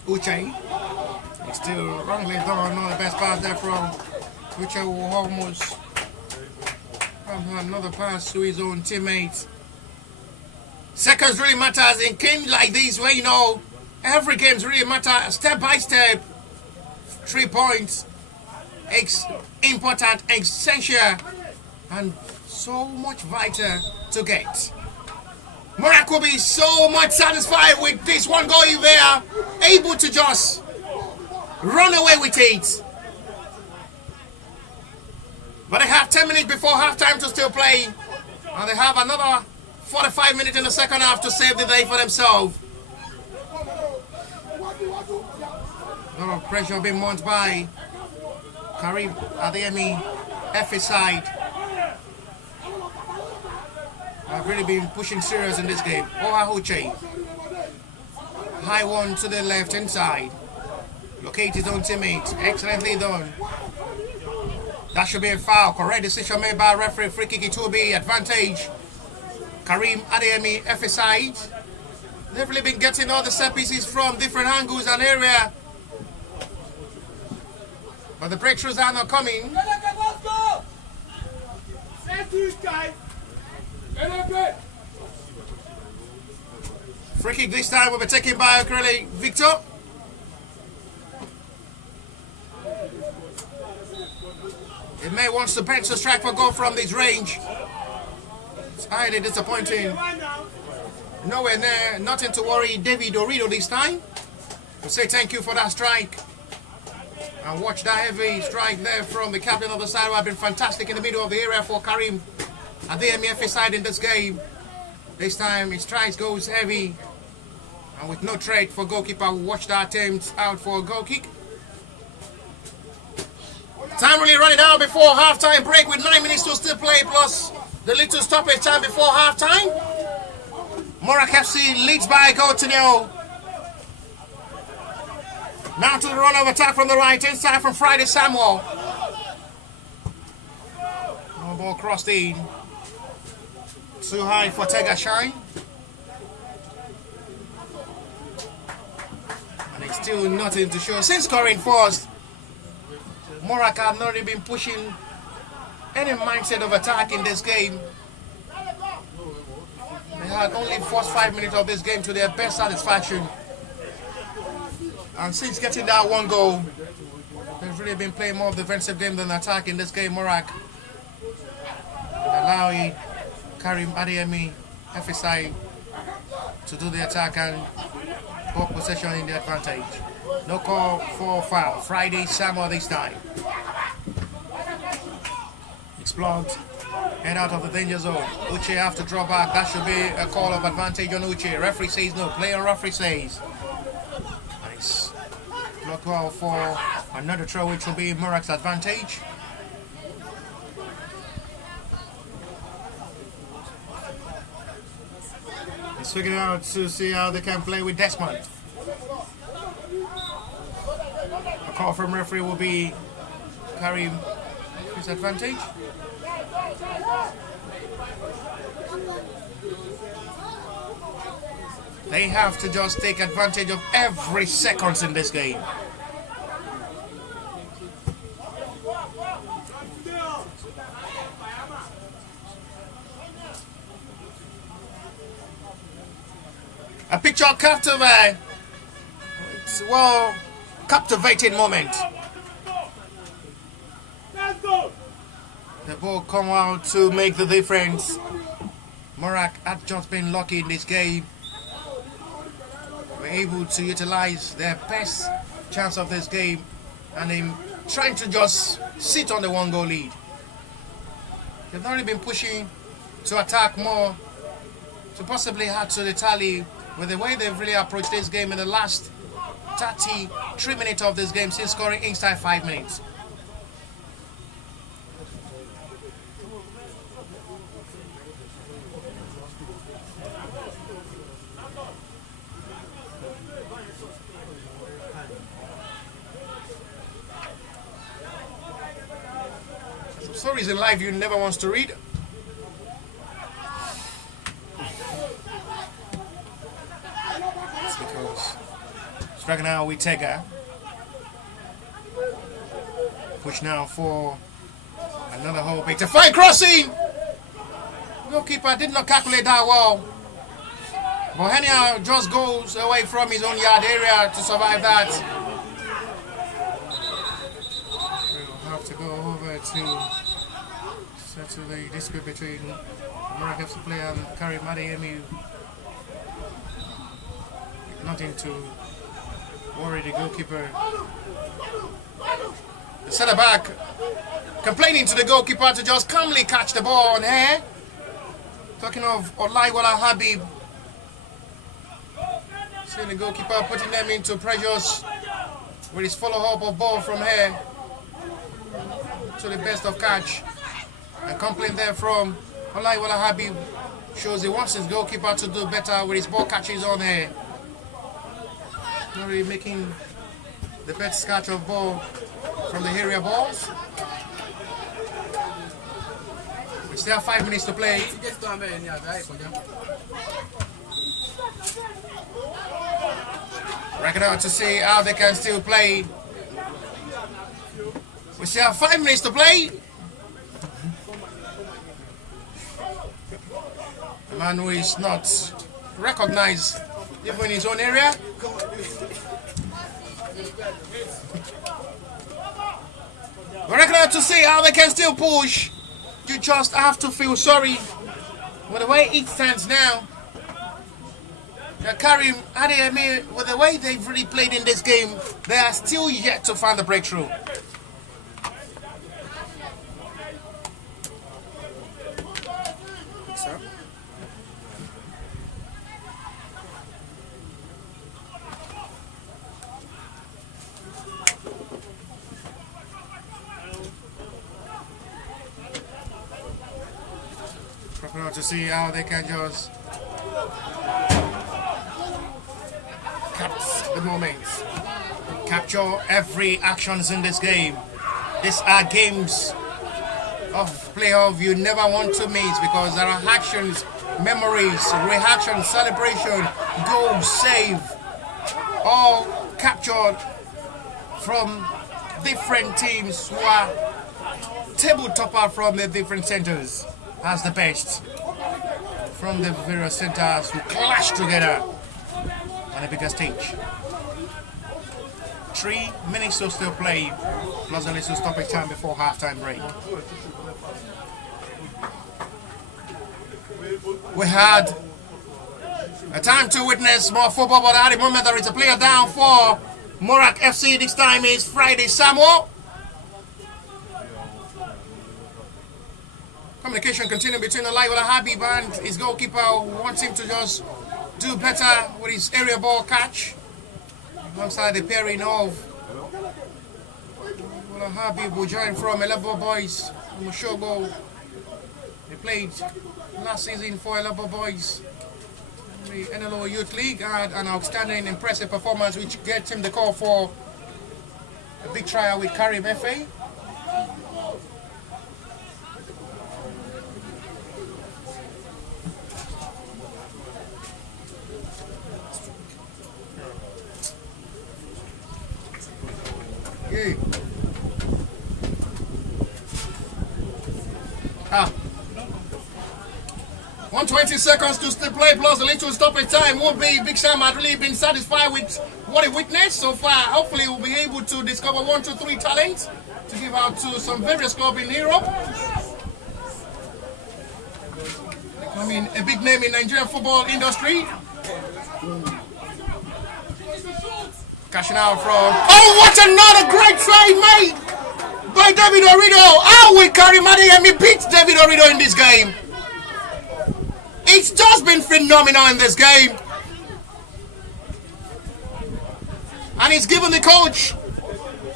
Uche is still wrongly done. Not the best pass there from Uche, who almost Another pass to his own teammate. Seconds really matters in games like this where, you know, every game's really matter. Step by step. 3 points. Important, essential, and so much vital to get. Morak will be so much satisfied with this one goal if they are able to just run away with it. But they have 10 minutes before halftime to still play. And they have another 45 minutes in the second half to save the day for themselves. A lot of pressure being mounted by Karim Adeyemi, FA side. I've really been pushing serious in this game. Ohahuche. High one to the left hand side. Locate his own teammate. Excellently done. That should be a foul. Correct decision made by referee. Free kick, it will be advantage. Karim Adeyemi, FA side. They've really been getting all the set pieces from different angles and area. But the breakthroughs are not coming. Free kick this time will be taken by Okrele Victor. It may want to bench the strike for goal from this range. It's highly disappointing. Nowhere near, nothing to worry. David Orido this time. We'll say thank you for that strike. And watch that heavy strike there from the captain of the side, who have been fantastic in the middle of the area for Karim Adeyemi FA side in this game. This time his strike goes heavy and with no threat for goalkeeper. We'll watch that attempt out for a goal kick. Time really running out before halftime break with 9 minutes to still play, plus the little stoppage time before halftime. Morak FC leads by a goal to nil. Now to the run of attack from the right inside from Friday Samuel. No ball crossed in. Too high for Tega Shine. And it's still nothing to show. Since scoring first, Morak have not really been pushing any mindset of attack in this game. They had only first 5 minutes of this game to their best satisfaction. And since getting that one goal, they've really been playing more of the defensive game than attack in this game. Morak allowing Karim Adeyemi, FA side, to do the attack and ball possession in the advantage. No call for foul. Friday Samuel this time. Explored. Head out of the danger zone. Uche have to draw back. That should be a call of advantage on Uche. Referee says no. Player referee says. Nice. Block well for another throw, which will be Morak's advantage. He's figuring out to see how they can play with Desmond. A call from referee will be Karim his advantage. They have to just take advantage of every second in this game. A picture captivating, captivating moment. The ball come out to make the difference. Morak had just been lucky in this game. Were able to utilize their best chance of this game and in trying to just sit on the one goal lead. They've not really been pushing to attack more, to possibly add to the tally with the way they've really approached this game in the last 33 minutes of this game since scoring inside 5 minutes. Stories in life you never wants to read. It's because striking out with Tega. Push now for another whole big to find crossing. Goalkeeper did not calculate that well. But anyhow, just goes away from his own yard area to survive that. We'll have to go over to settle the dispute between Morak FC player and Karim Adeyemi. Nothing to worry the goalkeeper. The centre back complaining to the goalkeeper to just calmly catch the ball on here. Talking of Olaiwola Habib. Seeing the goalkeeper putting them into pressures with his follow-up of ball from here to the best of catch. And complaint there from Olaiwola Habib shows he wants his goalkeeper to do better with his ball catches on here. Not really making the best catch of ball from the area balls. We still have 5 minutes to play. Rack it out to see how they can still play. We still have 5 minutes to play. A man who is not recognized even in his own area. We're reckoning out to see how they can still push. You just have to feel sorry with the way it stands now. Karim Adeyemi, with the way they've really played in this game, they are still yet to find the breakthrough. Sir? To see how they can just capture the moments, capture every actions in this game. These are games of playoff you never want to miss because there are actions, memories, reactions, celebration, goal, save, all captured from different teams who are table topper from the different centers as the best from the various centers who clash together on a bigger stage. 3 minutes to still play, plus a little stoppage time before halftime break. We had a time to witness more football, but at the moment there is a player down for Morak FC. This time is Friday Samuel. Communication continuing between Olaiwola Habib and his goalkeeper, who wants him to just do better with his area ball catch. Alongside the pairing of Olaiwola Habib, who joined from Elabo Boys from Oshogo. He played last season for Elabo Boys. The NLO Youth League had an outstanding, impressive performance, which gets him the call for a big trial with Karim FA. Okay. 120 seconds to still play plus a little stoppage time. Won't be Big Sam had really been satisfied with what he witnessed so far. Hopefully we'll be able to discover 1, 2, 3 talents to give out to some various clubs in Europe. Becoming a big name in Nigerian football industry. Cashing out from... Oh, what another great try made by David Orido. How will Karim Adeyemi beat David Orido in this game? It's just been phenomenal in this game. And he's given the coach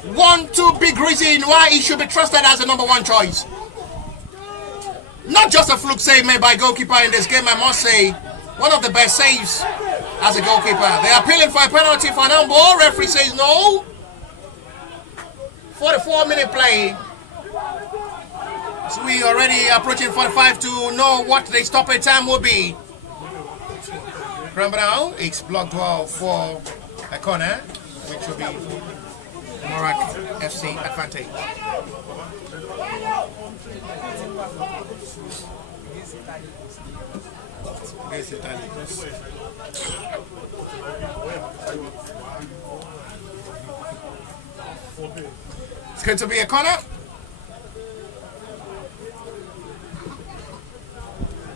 1-2 big reasons why he should be trusted as the #1 choice. Not just a fluke save made by goalkeeper in this game, I must say. One of the best saves as a goalkeeper. They are appealing for a penalty for an handball. Referee says no. 44-minute play. So we already approaching 45 to know what the stoppage time will be. From now, it's blocked well for a corner, which will be Morak FC advantage. It's going to be a corner.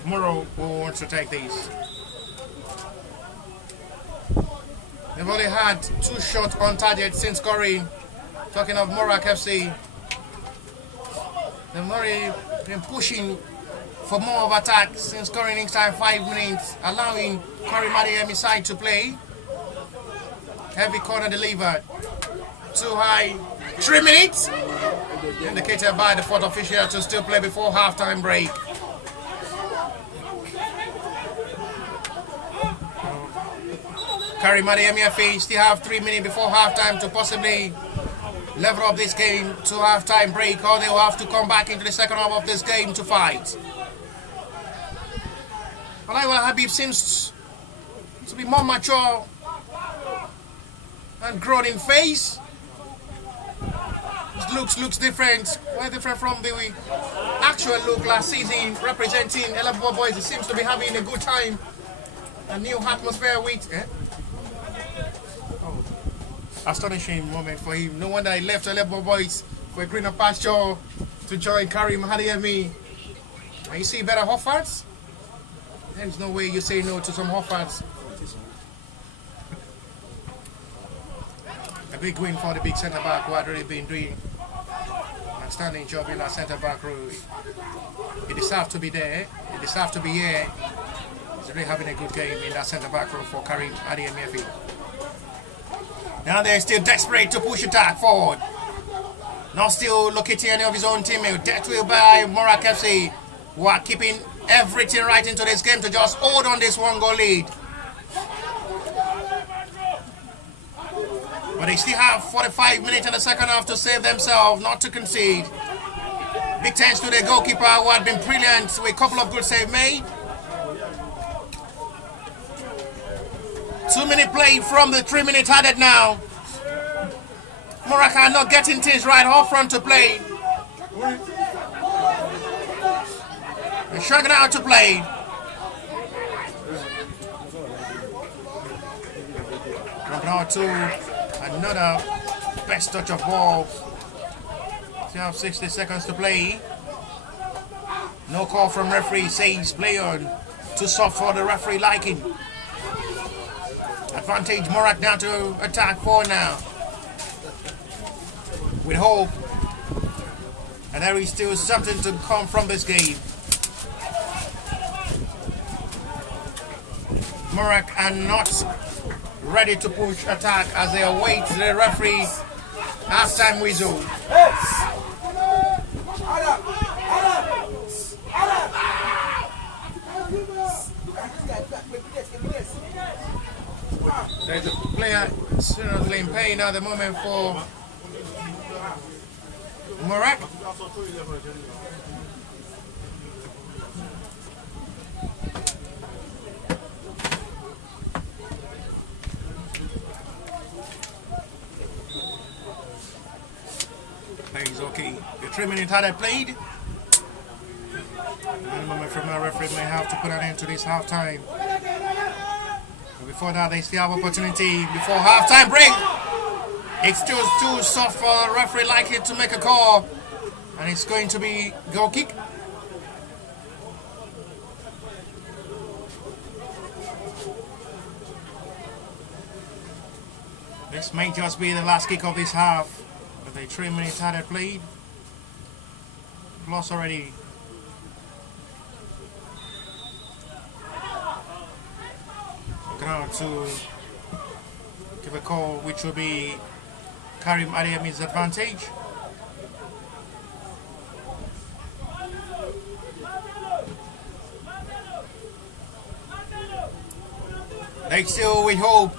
Morak wants to take these. They've only had 2 shots on target since scoring. Talking of Morak FC, they've already been pushing for more of attack since scoring inside 5 minutes, allowing Karim Adeyemi side to play. Heavy corner delivered. Too high. 3 minutes. Indicated by the fourth official to still play before half-time break. Karim Adeyemi still have 3 minutes before half-time to possibly level up this game to half-time break, or they will have to come back into the second half of this game to fight. Alaiwala Habib seems to be more mature and grown in face. His looks different, quite different from the actual look last season, representing Elabo Boys. He seems to be having a good time, a new atmosphere with. Astonishing moment for him. No wonder he left Elabo Boys for a greener pasture to join Karim Adeyemi. And you see better offers? There's no way you say no to some offers. A big win for the big centre back who had already been doing an outstanding job in that centre back role. He deserves to be there. He deserves to be here. He's really having a good game in that centre back role for Karim Adeyemi. Now they're still desperate to push attack forward. Not still locating any of his own teammates. Dealt with by Morak FC, who are keeping everything right into this game to just hold on this 1-goal lead. But they still have 45 minutes in the second half to save themselves, not to concede. Big thanks to the goalkeeper who had been brilliant with a couple of good saves made. 2 minute play from the 3 minute added now. Morak are not getting things right off front to play. They're struggling out to play. Coming out to another best touch of ball. Still have 60 seconds to play. No call from referee, says play on. Too soft for the referee liking. Advantage Morak down to attack 4 now. With hope. And there is still something to come from this game. Morak are not ready to push attack as they await the referee half-time whistle. There's a player seriously in pain at the moment for Morak. He's okay. The 3 minutes had I played. Any moment from the referee may have to put an end to this half-time. Before that, they still have opportunity before half-time break. It's still too soft for the referee likely to make a call. And it's going to be goal kick. This may just be the last kick of this half. With the 3 minutes had played. Lost already. Now to give a call which will be Karim Adeyemi's advantage. They still with hope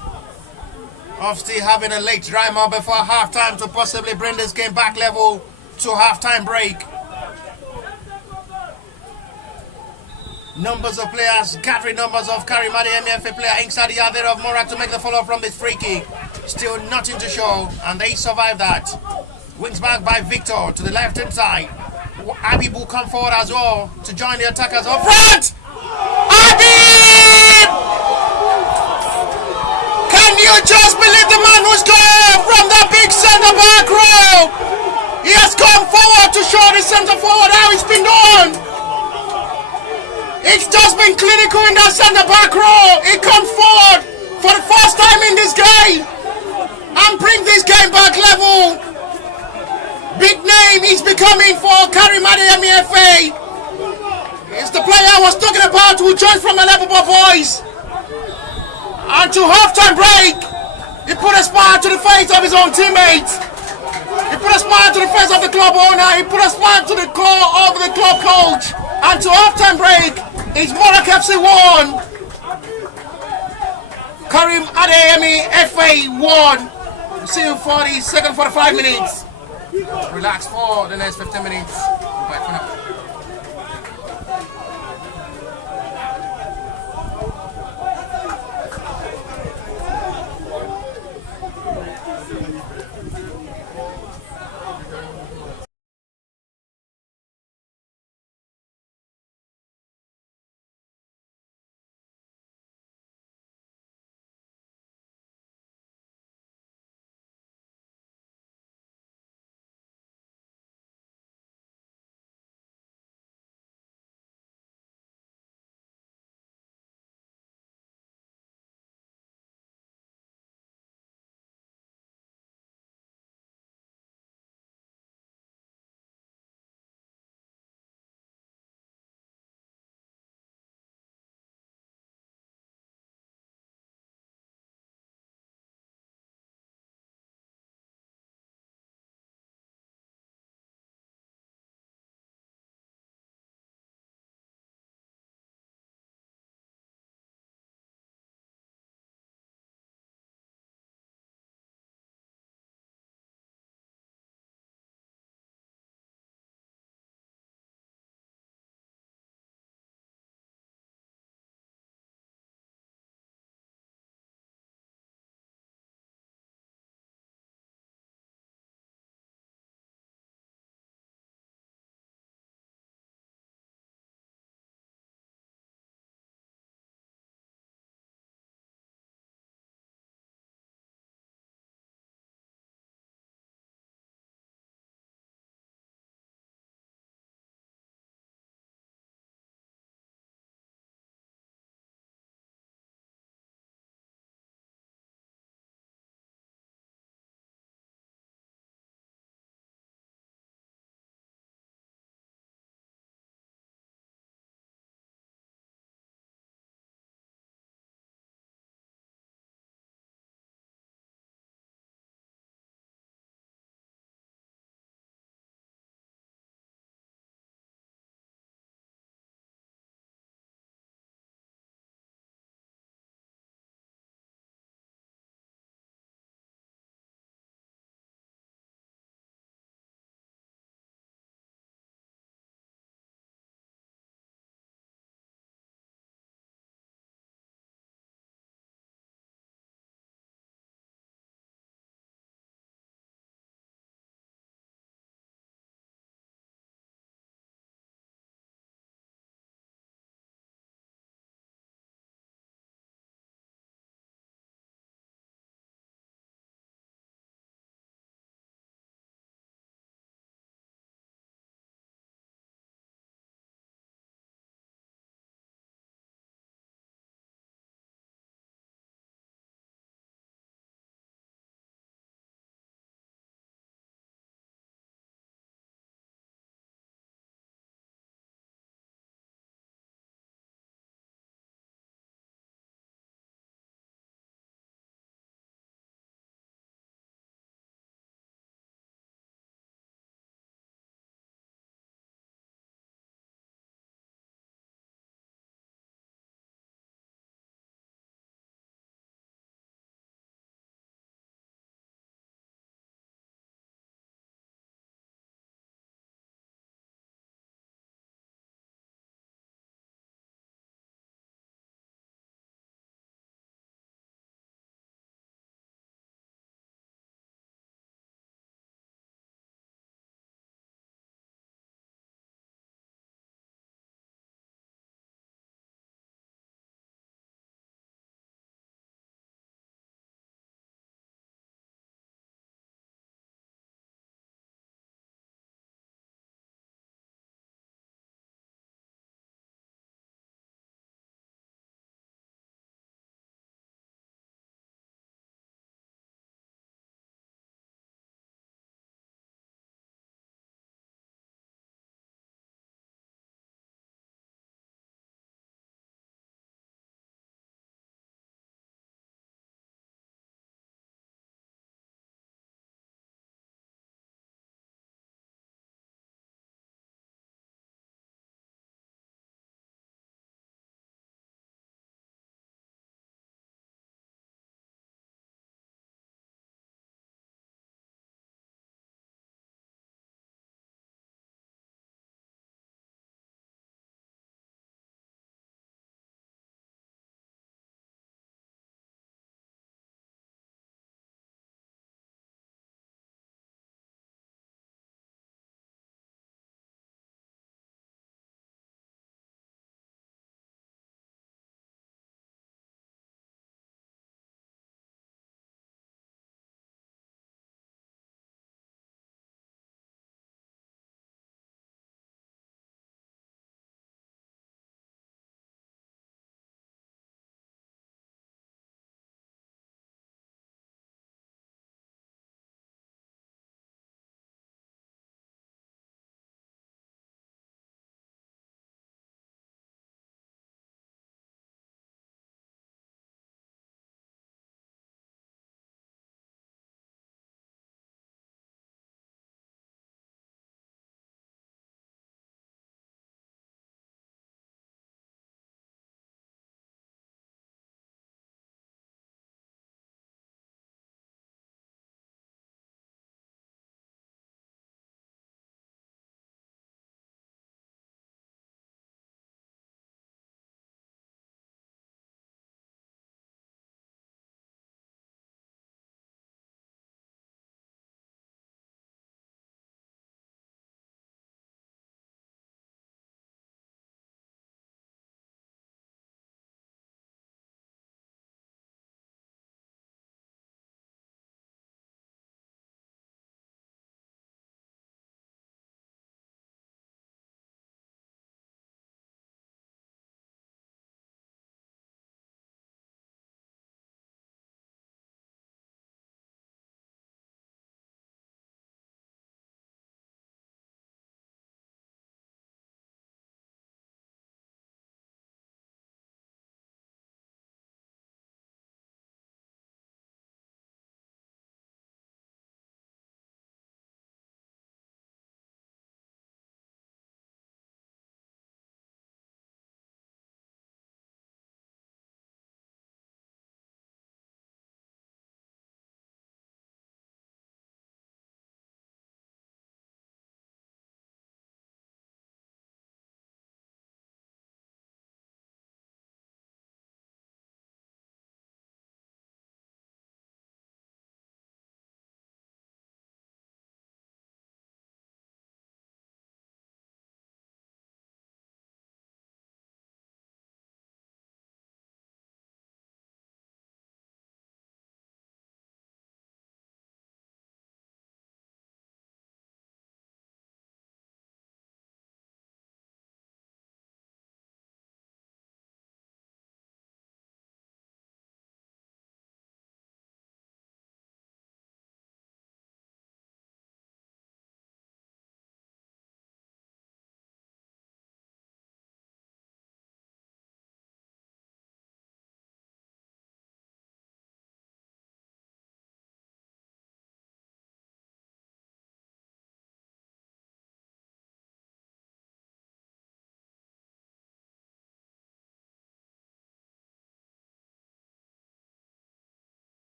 of still having a late driver before halftime to possibly bring this game back level to halftime break. Numbers of players, gathering numbers of Karim Adeyemi, FA player inside the area of Morak to make the follow from this free kick. Still nothing to show, and they survive that. Wings back by Victor to the left hand side. Habib will come forward as well to join the attackers up front. Habib! Can you just believe the man who's gone from the big centre back row? He has come forward to show the centre forward how it's been done. It's just been clinical in that centre back row. He comes forward for the first time in this game and bring this game back level. Big name he's becoming for Karim Adeyemi FA. It's the player I was talking about who joined from Liverpool boys. And to halftime break, he put a smile to the face of his own teammates. He put a smile to the face of the club owner. He put a smile to the core of the club coach. And to halftime break, it's Morak FC 1. Karim Adeyemi FA 1. See you for the second 45 minutes. Relax for the next 15 minutes. Bye for now.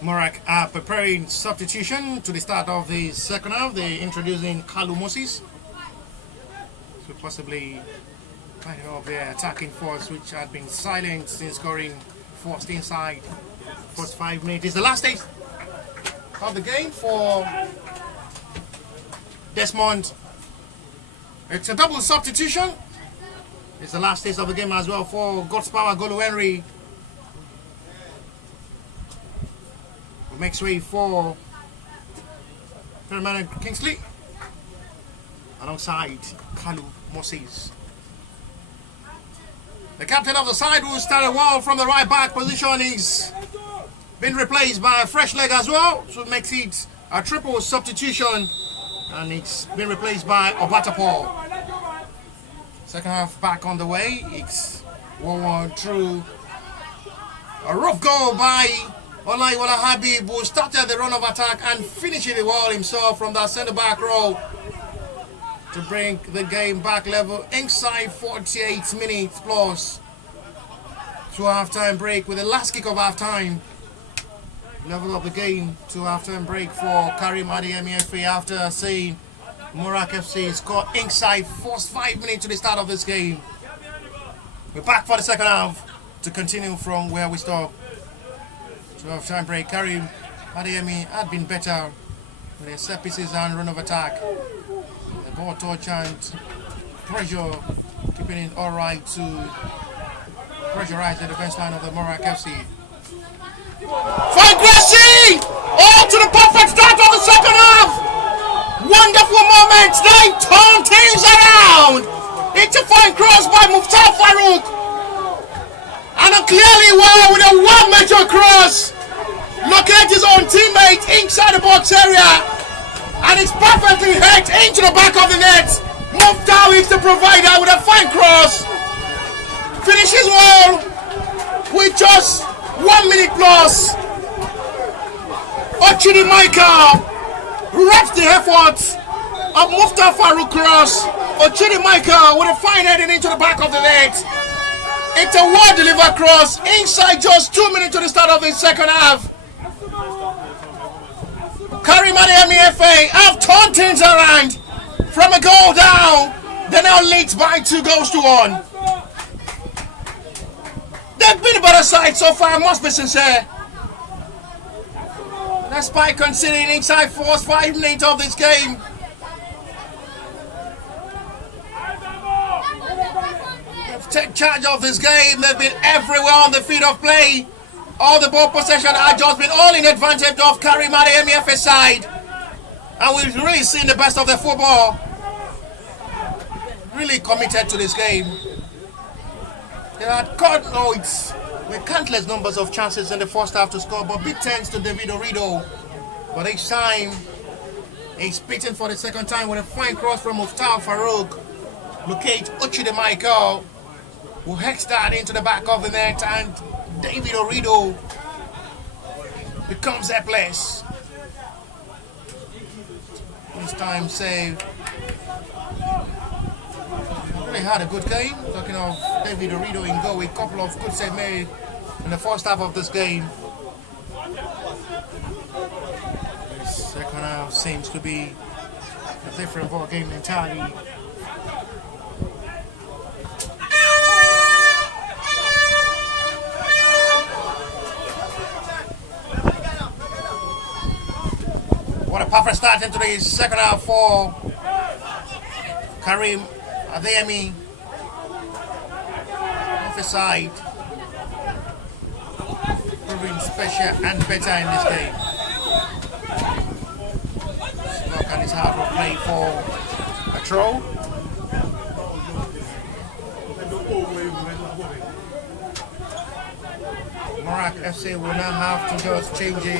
Morak are preparing substitution to the start of the second half. They're introducing Kalu Moses to possibly kind of their attacking force, which had been silent since scoring forced inside first 5 minutes. It's the last stage of the game for Desmond. It's a double substitution. It's the last stage of the game as well for God's Power Golu Henry. Who makes way for Karim Kingsley alongside Kalu Moses. The captain of the side, who started well from the right back position, is been replaced by a fresh leg as well, so it makes it a triple substitution, and it's been replaced by Obatapo. Second half back on the way. It's 1-1 through a rough goal by Olaiwola Habib, who started the run of attack and finishing it well himself from that centre back row to bring the game back level inside 48 minutes plus to a half-time break, with the last kick of half-time. Level up the game to half-time break for Karim Adeyemi FA after seeing Morak FC score inside first 5 minutes to the start of this game. We're back for the second half to continue from where we stopped. To half-time break, Karim Adeyemi had been better with their set pieces and run of attack. The ball touch and pressure, keeping it alright to pressurize the defense line of the Morak FC. Fangresi! Oh, to the perfect start of the second half! Wonderful moment! They turn things around! It's a fine cross by Mukhtar Farouk! And a clearly well with a well-measured cross! Locate his own teammate inside the box area! And it's perfectly hit into the back of the net! Mukhtar is the provider with a fine cross! Finishes well with just 1 minute plus. Ochidi Michael wraps the effort of Mukhtar Farouk cross. Ochidi Michael with a fine heading into the back of the net. It's a well-delivered cross inside just 2 minutes to the start of the second half. Karim Adeyemi FA have turned things around from a goal down. They're now leads by 2 goals to 1. They've been a better side so far, I must be sincere. Despite conceding inside first 5 minutes of this game. They've taken charge of this game. They've been everywhere on the field of play. All the ball possession has just been all in advantage of Karim Adeyemi FA side. And we've really seen the best of their football. Really committed to this game. They had caught with countless numbers of chances in the first half to score, but big thanks to David Orido. But each time, he's beaten for the second time with a fine cross from Mukhtar Farouk. Locate Ochidi Michael, who heads that into the back of the net, and David Orido becomes helpless. This time save. Really had a good game. Talking of David Orido in goal, with a couple of good saves made in the first half of this game. The second half seems to be a different ball game entirely. What a perfect start into the second half for Karim Adeyemi off the side, proving special and better in this game. Stock and his hard work play for a throw. Morak FC will now have to just change the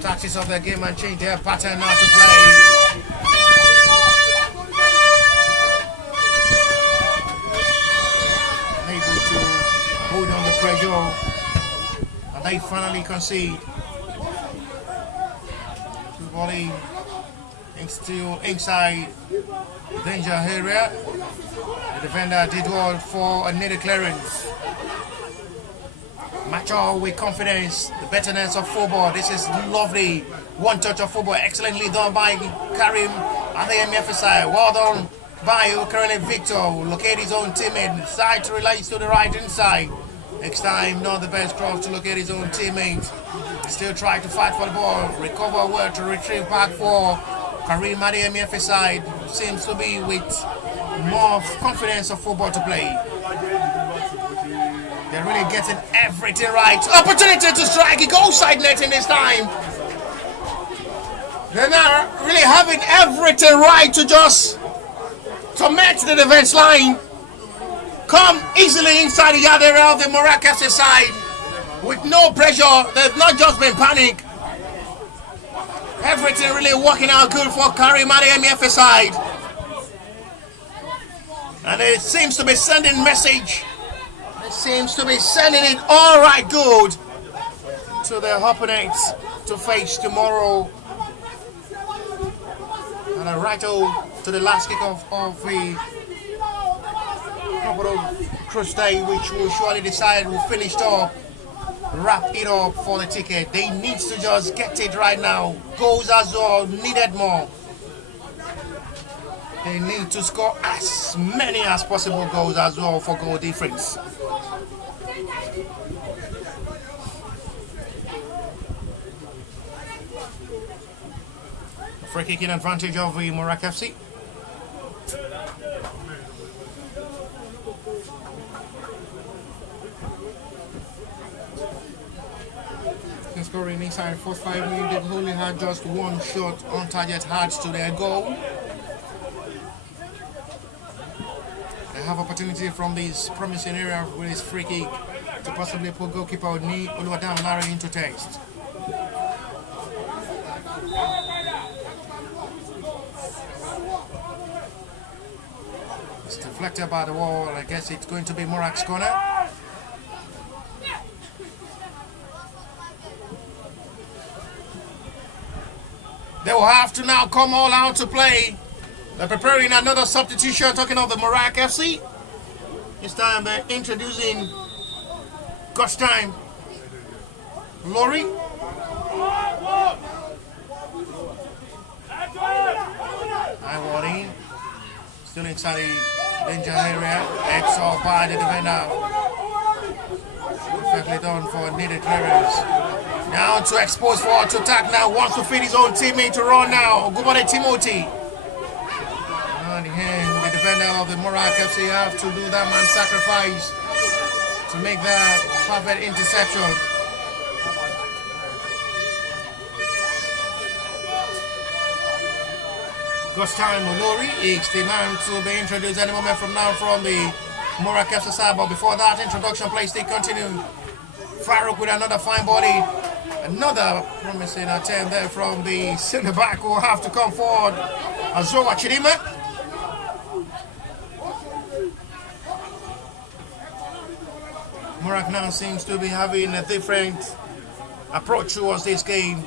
tactics of their game and change their pattern now to play. Able to hold on the pressure, and they finally concede. To volley still inside danger area. The defender did well for a needed clearance. Mature with confidence, the betterness of football. This is lovely. One touch of football, excellently done by Karim Adeyemi FSI. Well done by currently Victor. Locate his own teammate. Side to relays to the right inside. Next time, not the best cross to locate his own teammate. Still try to fight for the ball. Recover well to retrieve back for Karim Adeyemi FSI. Seems to be with more confidence of football to play. They're really getting everything right. Opportunity to strike. He goes side netting this time. They're now really having everything right to just torment the defense line. Come easily inside the yard area of the Morak FC side with no pressure. There's not just been panic. Everything really working out good for Karim Adeyemi FC side. And it seems to be sending message. It seems to be sending it all right good to their opponents to face tomorrow. And a right to the last kickoff of the Cruise Day, which will surely decide who finished up, wrap it up for the ticket. They need to just get it right now. Goals as well, needed more. They need to score as many as possible goals as well for goal difference. Free kicking advantage of the Morak FC. Scoring inside 45 minutes, they've only had just one shot on target hard to their goal. They have opportunity from this promising area with his free kick to possibly put goalkeeper Oluwadan Larry into text. It's deflected by the wall. I guess it's going to be Morak's corner. They will have to now come all out to play. They're preparing another substitution, talking of the Morak FC. This time they're introducing Ghost Time Lori. I still inside the danger area. It's all by the defender. Perfectly done for needed clearance. Now to expose forward to attack now. Wants to feed his own teammate to run now. Gubade Timothy. On the hand, the defender of the Morak FC have to do that man sacrifice to make that perfect interception. Gostan Molori is the man to be introduced any moment from now from the Morak FC side. But before that introduction, play still continue. Farouk with another fine body. Another promising attempt there from the centre back who will have to come forward. Azoa Chidima. Morak now seems to be having a different approach towards this game.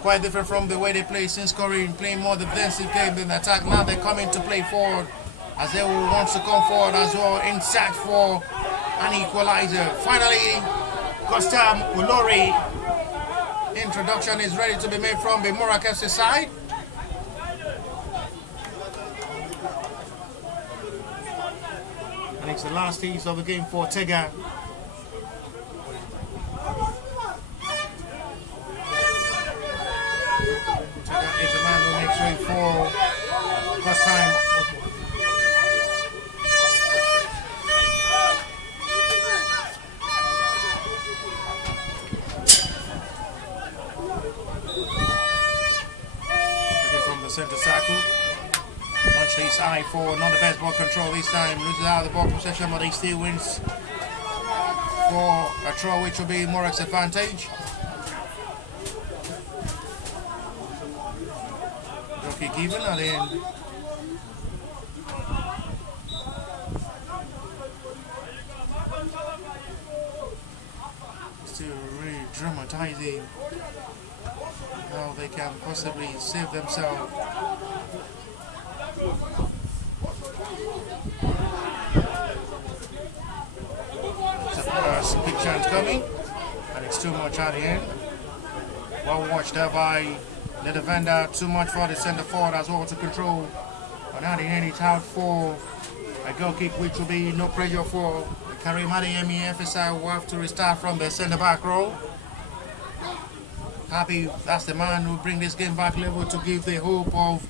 Quite different from the way they play since scoring, playing more defensive game than attack. Now they're coming to play forward as they will want to come forward as well in search for an equalizer. Finally, Costam Ulori. Introduction is ready to be made from the Morak FC side. And it's the last piece of the game for Tega. Tega is the man who makes way for first time. Center circle. Launched his eye for not the best ball control this time. Loses out of the ball possession, but he still wins for a throw, which will be Morak's advantage. Okay, given at the end. Still really dramatizing how they can possibly save themselves. It's a big chance coming. too much at the end. Well watched there by the defender, too much for the centre forward as well to control. But at the end, it's out for a goal kick, which will be no pressure for Karim Adeyemi. FSI will have to restart from the centre back role. Happy, that's the man who bring this game back level to give the hope of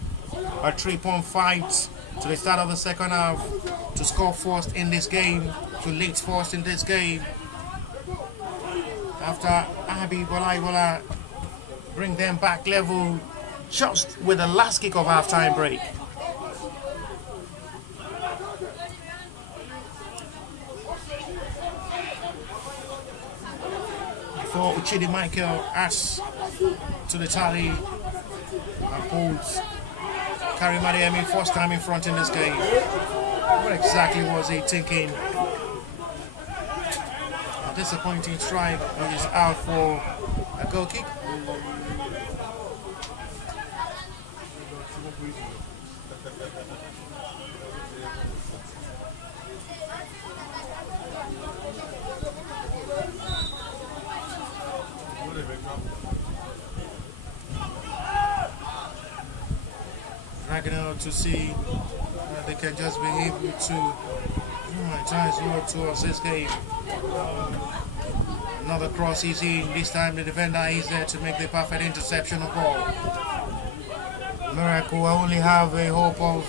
a 3-point fight to the start of the second half, to score first in this game, to lead first in this game. After Abi Bola bring them back level just with the last kick of half-time break. Before Uchidi Michael adds to the tally and pulls Karim Adeyemi first time in front in this game. What exactly was he thinking? A disappointing strike, which is out for a goal kick. Dragging out to see they can just be able to ties towards this game. Another cross is in. This time the defender is there to make the perfect interception of ball. Morak will only have a hope of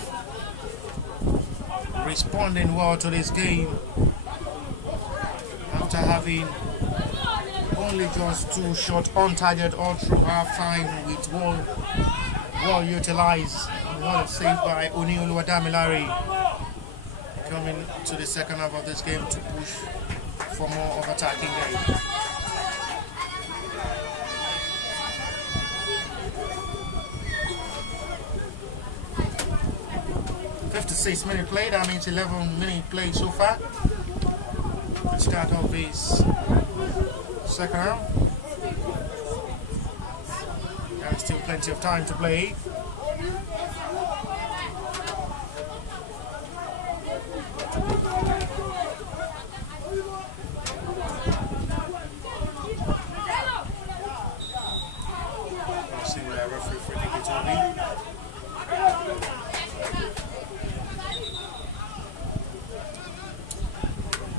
responding well to this game after having only just 2 shots on target all through half time, with one well utilized. One saved by Oniolu Adamilari, coming to the second half of this game to push for more of attacking game. .56-minute play, that means 11-minute play so far. The start of this second half. There's still plenty of time to play.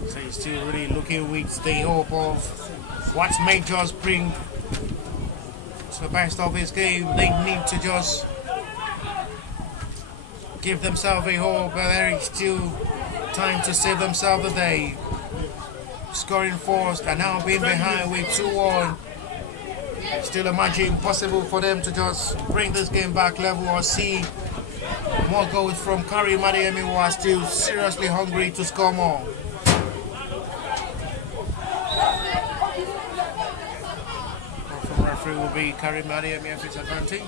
So he's still really looking with the hope of what may just bring to the best of his game. They need to just give themselves a hope, but there is still time to save themselves the day. Scoring first and now being behind with 2-1. Still imagine impossible for them to just bring this game back level or see more goals from Karim Adeyemi, who are still seriously hungry to score more. From referee will be Karim Adeyemi at its advantage.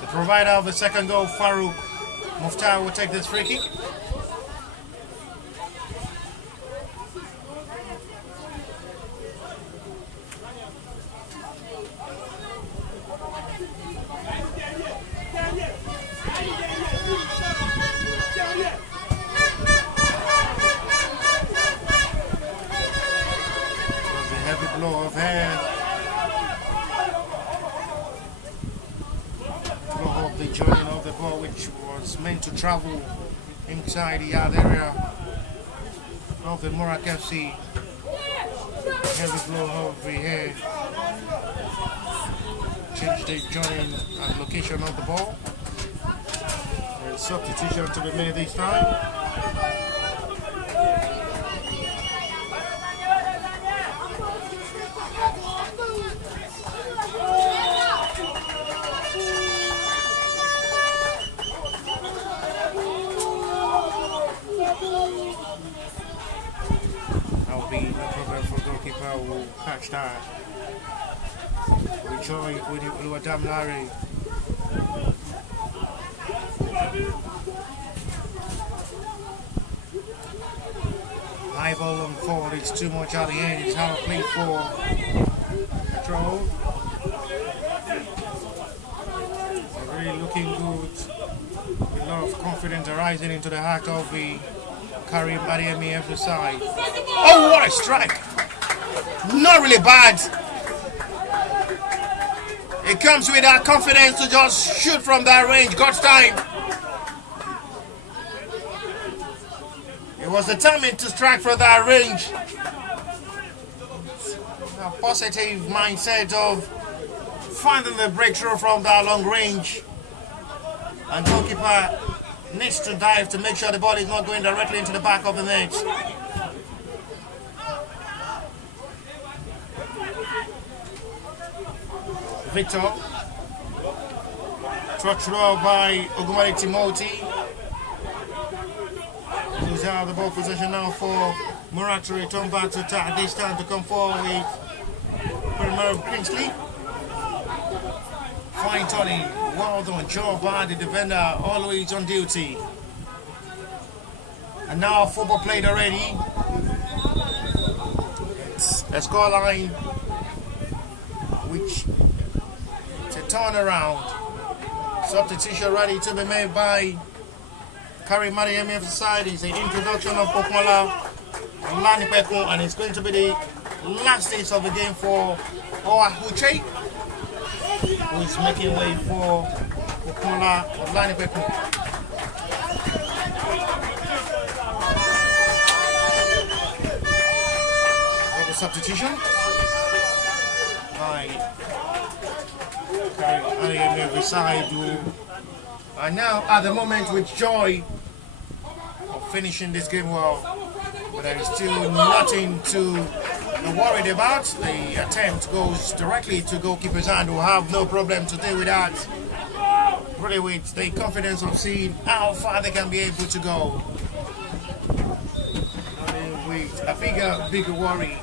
The provider of the second goal, Farouk Muftar, will take this free kick. Blow of hair. Blow of the joining of the ball, which was meant to travel inside the yard area of the Morak FC. Heavy blow of the hair. Change the joining and location of the ball. There's substitution to be made this time. That'll be no problem for goalkeeper who will catch that. We join with Oluwadam Larry. High ball on forward, it's too much at the end. It's how to play for control. Really looking good. A lot of confidence arising into the heart of the Karim Adeyemi every side. Oh, what a strike! Not really bad. It comes with that confidence to just shoot from that range. God's time. It was determined to strike from that range. A positive mindset of finding the breakthrough from that long range. And goalkeeper needs to dive to make sure the ball is not going directly into the back of the net. Victor, touched well by Ogumare Timothy. Who's out of the ball position now for Morak to return back to attack. This time to come forward with Karim Kingsley. Fine turning, well done, job by the defender, always on duty. And now football played already. It's a scoreline which to turn around. Substitution ready to be made by Karim Adeyemi side. Is the introduction of Pokumola and Lani Peko, and it's going to be the last days of the game for Oahuche, who is making way for Pokumola and Lani Peko. Substitution by Karim Adeyemi every side, who are now at the moment with joy of finishing this game well, but there is still nothing to be worried about. The attempt goes directly to goalkeeper's hand, who have no problem to deal with that, really with the confidence of seeing how far they can be able to go. With a bigger worry.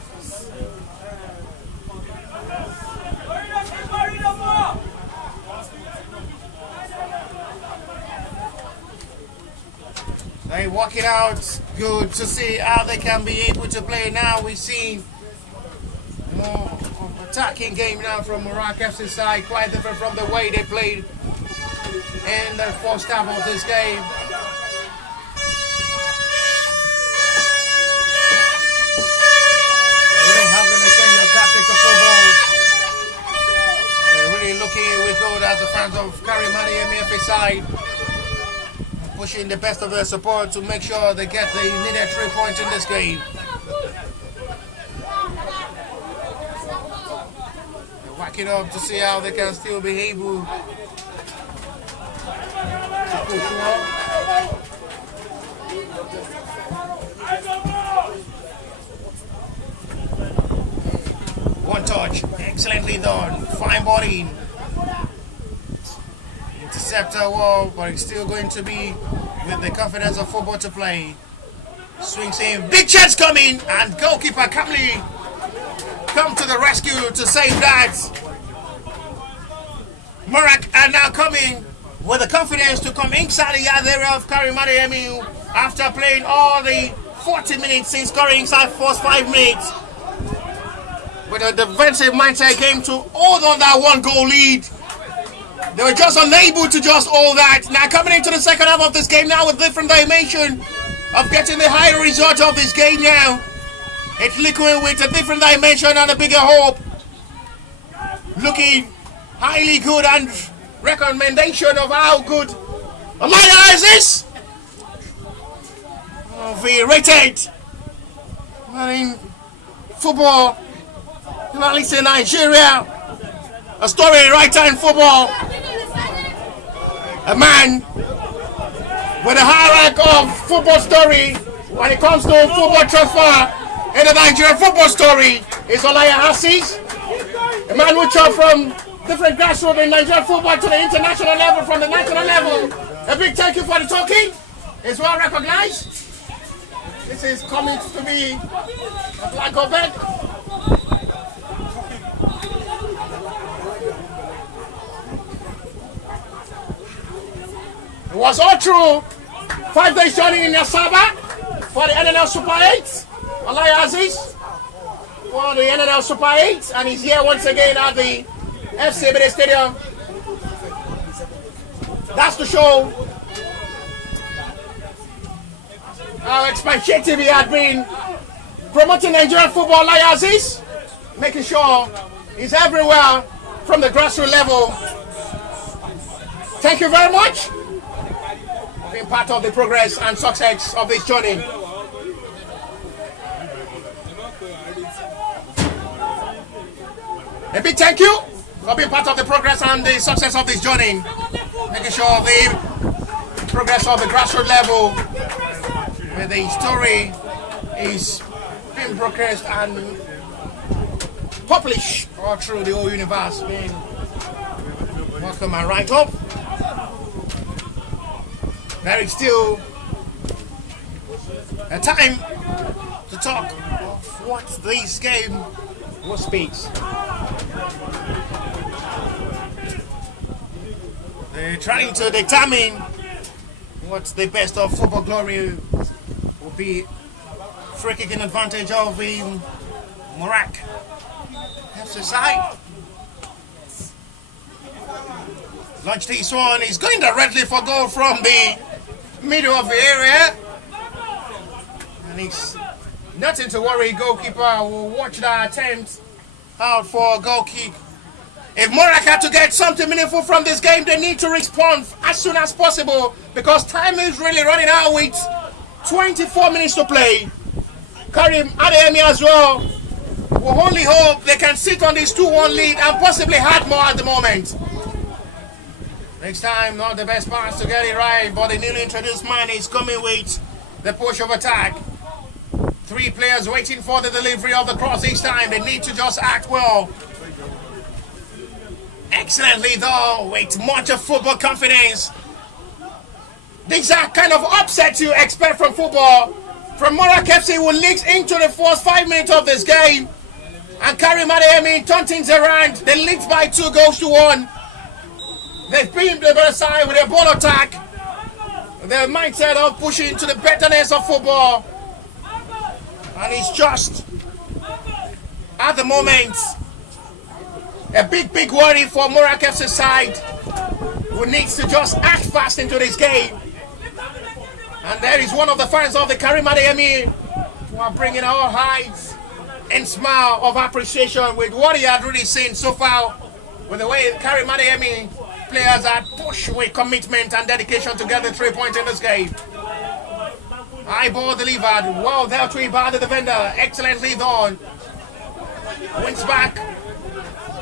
They work it out. Good to see how they can be able to play now. We've seen more of attacking game now from Morak FC side, quite different from the way they played in the first half of this game. They're really having a change of tactics of football. And they're really looking with good as the fans of Karim Adeyemi FC side, pushing the best of their support to make sure they get the needed 3 points in this game. They whack it up to see how they can still be able to push well. One touch, excellently done, fine body. Interceptor wall, but it's still going to be with the confidence of football to play. Swings in, big chance coming, and goalkeeper calmly come to the rescue to save that. Morak are now coming with the confidence to come inside the area of Karim Adeyemi after playing all the 40 minutes since scoring inside first 5 minutes. With a defensive mindset came to hold on that 1-goal lead. They were just unable to just hold that. Now coming into the second half of this game now with different dimension of getting the higher result of this game now. It's looking with a different dimension and a bigger hope. Looking highly good and recommendation of how good Alaya is this. Very rated. In football, at least in Nigeria, a story right here in football. A man with a high rank of football story when it comes to football transfer in the Nigerian football story is Olaya Assis. A man who chopped from different grassroots in Nigerian football to the international level, from the national level. A big thank you for the talking. It's well recognized. This is coming to be a black or bed. It was all true. 5 days journey in Yasaba for the NNL Super 8. Olaya Aziz for the NNL Super 8, and he's here once again at the FC Ebede Stadium. That's to show how expansive he had been promoting Nigerian football like Aziz, making sure he's everywhere from the grassroots level. Thank you very much for being part of the progress and success of this journey. A big thank you for being part of the progress and the success of this journey. Making sure the progress of the grassroots level where the story is being progressed and published all through the whole universe, being welcome and right up. There is still a time to talk of what this game will speak. They're trying to determine what the best of football glory will be. Free kicking advantage of the Morak FC side. Launch this one is going directly for goal from the middle of the area. And it's nothing to worry. Goalkeeper will watch that attempt out for a goal kick. If Morak had to get something meaningful from this game, they need to respond as soon as possible because time is really running out with 24 minutes to play. Karim Adeyemi as well will only hope they can sit on this 2-1 lead and possibly add more at the moment. Next time, not the best pass to get it right, but the newly introduced man is coming with the push of attack. 3 players waiting for the delivery of the cross each time. They need to just act well. Excellently though, with much of football confidence. These are kind of upsets you expect from football. From Morak FC, who leaks into the first 5 minutes of this game. And Karim Adeyemi turn things around. They leaked by 2 goals to 1. They've beamed the better side with a ball attack. Their mindset of pushing to the betterness of football. And it's just, at the moment, a big worry for Morak FC side, who needs to just act fast into this game. And there is one of the fans of the Karim Adeyemi who are bringing our highs and smile of appreciation with what he had really seen so far, with the way Karim Adeyemi players are pushed with commitment and dedication to get the 3 points in this game. High ball delivered, well dealt with by the defender, excellently done. Wins back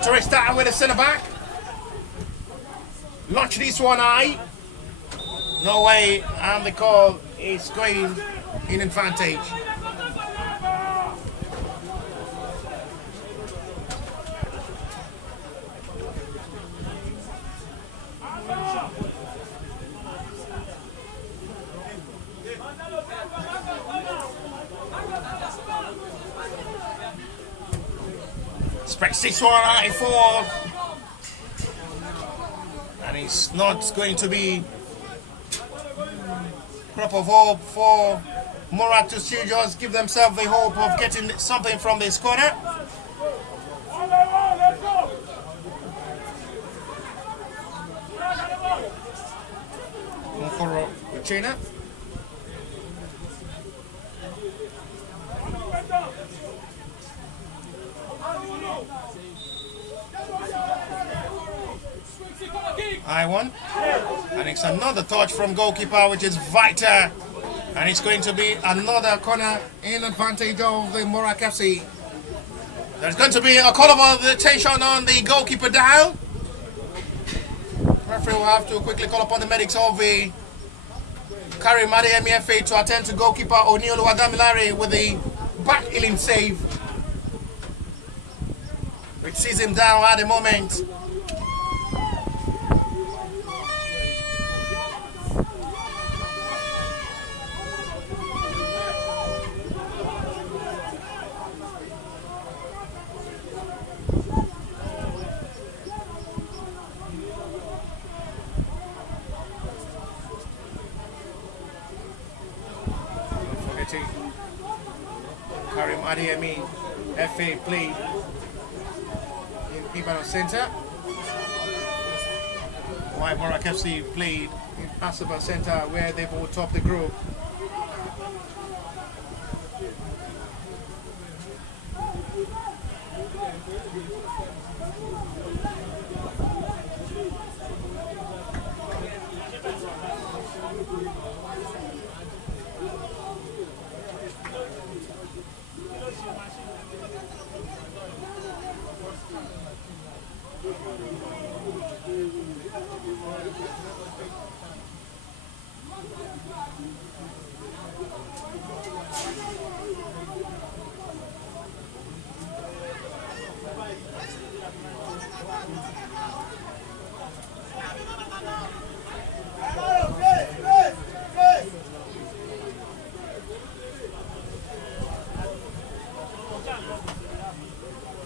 to restart with the centre back. Launch this one high. No way, and the call is going in advantage. Spreads this one high forward. And it's not going to be crop of hope for Morak to still just give themselves the hope of getting something from this corner. For China. I won. And it's another touch from goalkeeper, which is vital. And it's going to be another corner in advantage of the Morak FC. There's going to be a call of attention on the goalkeeper down. Referee will have to quickly call upon the medics of the Karim Adeyemi FA to attend to goalkeeper O'Neal Wadamilare with the back healing save, which sees him down at the moment. Karim Adeyemi FA played in Ibadan Center, while Morak FC played in Asaba Center, where they both top the group.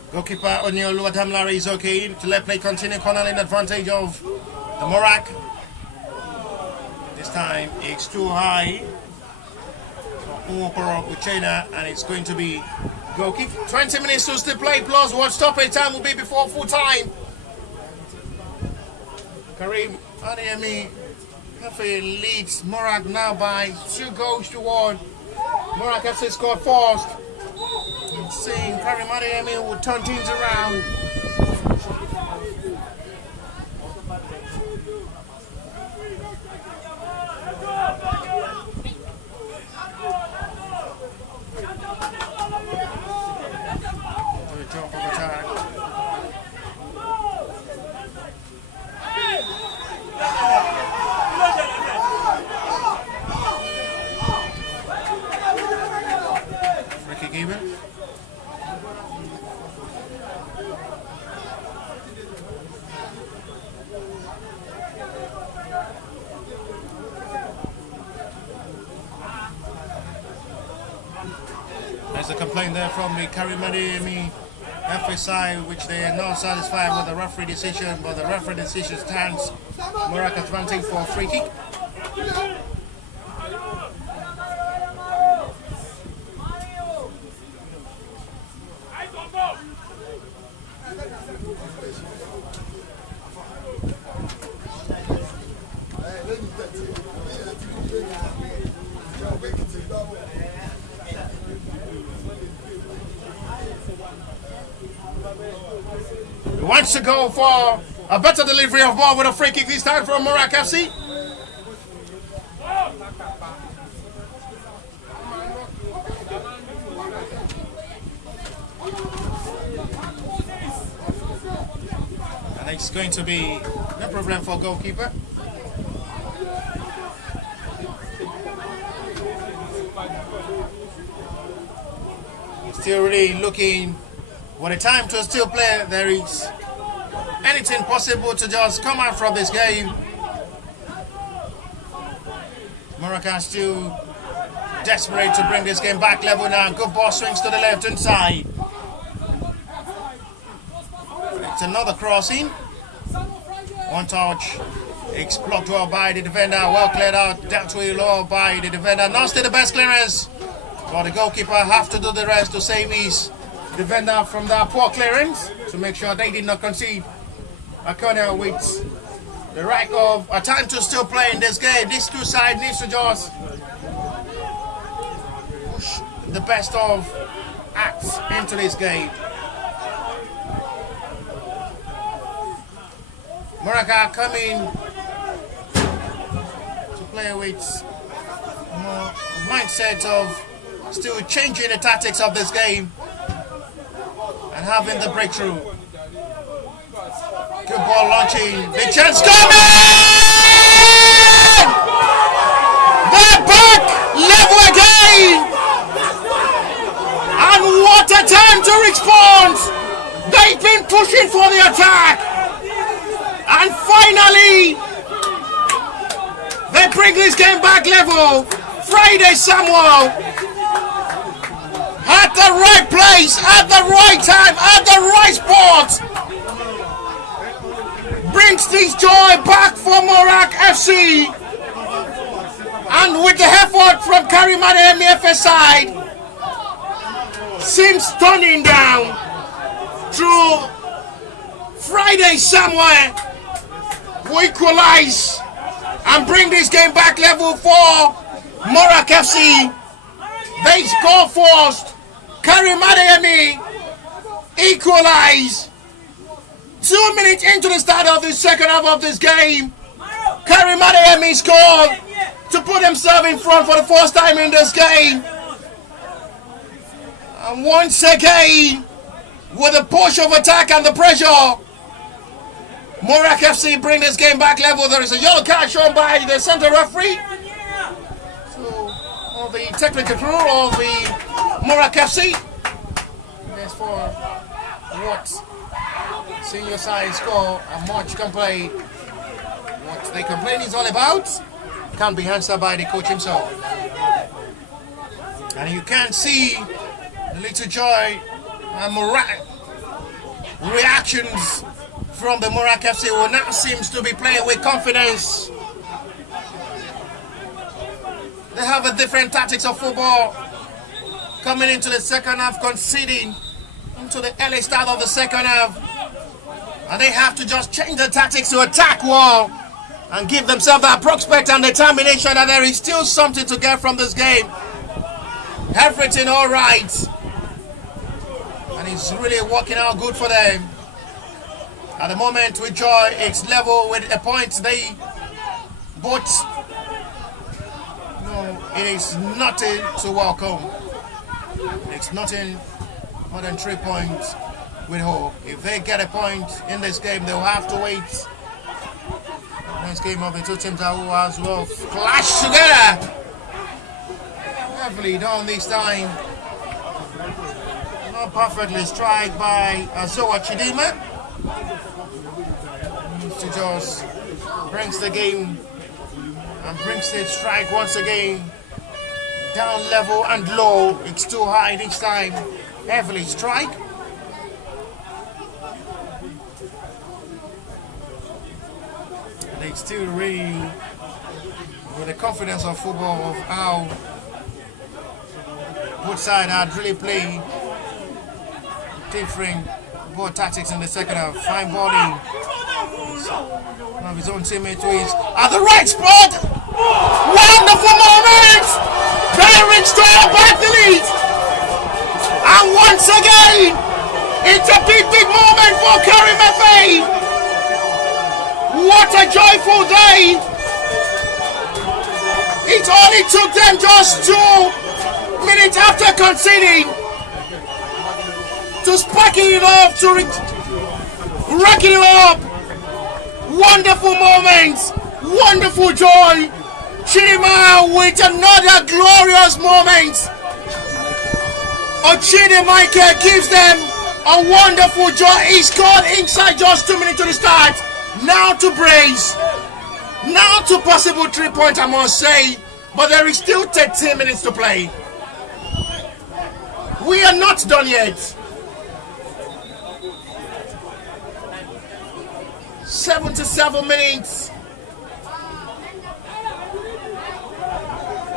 Goalkeeper Oniolu Adamlari is okay to let play continue. Corner in advantage of the Morak. This time it's too high for Umokoro Uchena, and it's going to be goal kick. 20 minutes to still play, plus what stoppage time will be before full time. Karim Adeyemi leads Morak now by 2 goals to 1. Morak FC scored first. Seeing Karim Adeyemi will turn things around. Jump of attack. Free kick even. There's a complaint there from the Karim Adeyemi FSI, which they are not satisfied with the referee decision, but the referee decision stands. Morak advancing for a free kick. He wants to go for a better delivery of ball with a free kick this time from Morak FC. And it's going to be no problem for goalkeeper. Still really looking for the time to still play. There is anything possible to just come out from this game. Morak are still desperate to bring this game back level now. Good ball swings to the left hand side. It's another crossing. One touch. It's blocked well by the defender. Well cleared out. Dealt with low by the defender. Not still the best clearance. But the goalkeeper have to do the rest to save his defender from that poor clearance to make sure they did not concede a corner with the right of a time to still play in this game. These two sides needs to just push the best of acts into this game. Morak are coming to play with more mindset of still changing the tactics of this game and having the breakthrough. Good ball launching. The chance coming! They're back level again! And what a time to respond! They've been pushing for the attack! And finally, they bring this game back level. Friday Samuel, at the right place, at the right time, at the right spot, brings this joy back for Morak FC. And with the effort from Karim Adeyemi FS side, seems turning down through Friday Samuel, will equalize and bring this game back level for Morak FC. They score first. Karim Adeyemi equalize. 2 minutes into the start of the second half of this game, Karim Adeyemi scored to put himself in front for the first time in this game. And once again, with the push of attack and the pressure, Morak FC bring this game back level. There is a yellow card shown by the center referee. So, all the technical crew of the Morak FC. As for what senior side score and much complaint, what the complaint is all about can't be answered by the coach himself. And you can see the little joy and reactions from the Morak FC, who now seems to be playing with confidence. They have a different tactics of football coming into the second half, conceding into the early start of the second half. And they have to just change the tactics to attack wall and give themselves that prospect and determination that there is still something to get from this game. Everything all right. And it's really working out good for them. At the moment, with joy, it's level with a point. They both, no, it is nothing to welcome. It's nothing more than 3 points with hope. If they get a point in this game, they'll have to wait. Next game of the two teams that will as well clash together. Heavily done this time. Not perfectly strike by Zoa Chidima. To just brings the game and brings the strike once again down level and low. It's too high this time. Heavily strike. They still really with the confidence of football of how both sides had really played different ball tactics in the second half. Fine body. One of his own teammates who is at the right spot. Wonderful moment! Very strong back the lead. And once again, it's a big moment for Karim Adeyemi. What a joyful day! It only took them just 2 minutes after conceding to sparking it up, to racking it up. Wonderful moments, wonderful joy. Chidima with another glorious moment. Ochidimike gives them a wonderful joy. He scored inside just 2 minutes to the start. Now to brace. Now to possible 3 points, I must say. But there is still 13 minutes to play. We are not done yet. 77 minutes.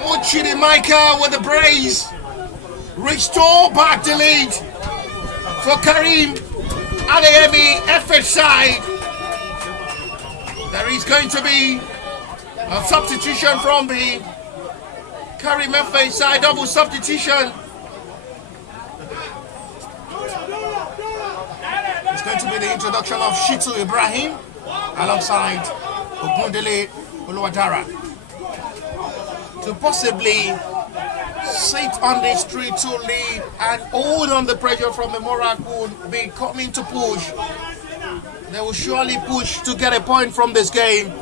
Ochidimika with the brace. Restore back the lead for Karim Adeyemi, FH side. There is going to be a substitution from the Karim FH side, double substitution. It's going to be the introduction of Shitu Ibrahim alongside Ogundele Oluwadara to possibly sit on this 3-2 lead and hold on the pressure from the Morak will be coming to push. They will surely push to get a point from this game.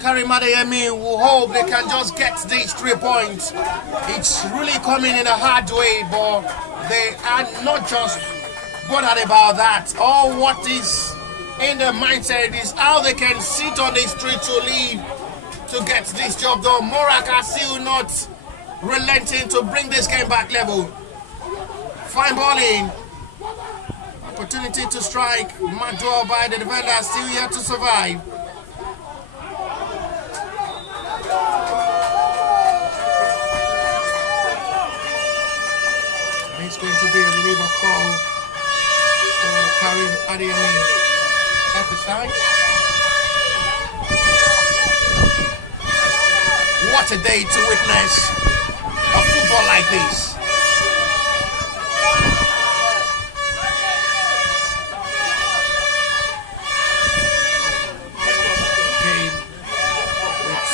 Karim Adeyemi will hope they can just get these 3 points. It's really coming in a hard way, but they are not just bothered about that. All what is in their mindset is how they can sit on this 3-2 lead to get this job done. Morak are still not relenting to bring this game back level. Fine balling. Opportunity to strike. Madua by the defender, still here to survive. And it's going to be a reliever call for Karim Adeyemi at the side. What a day to witness a football like this. Game with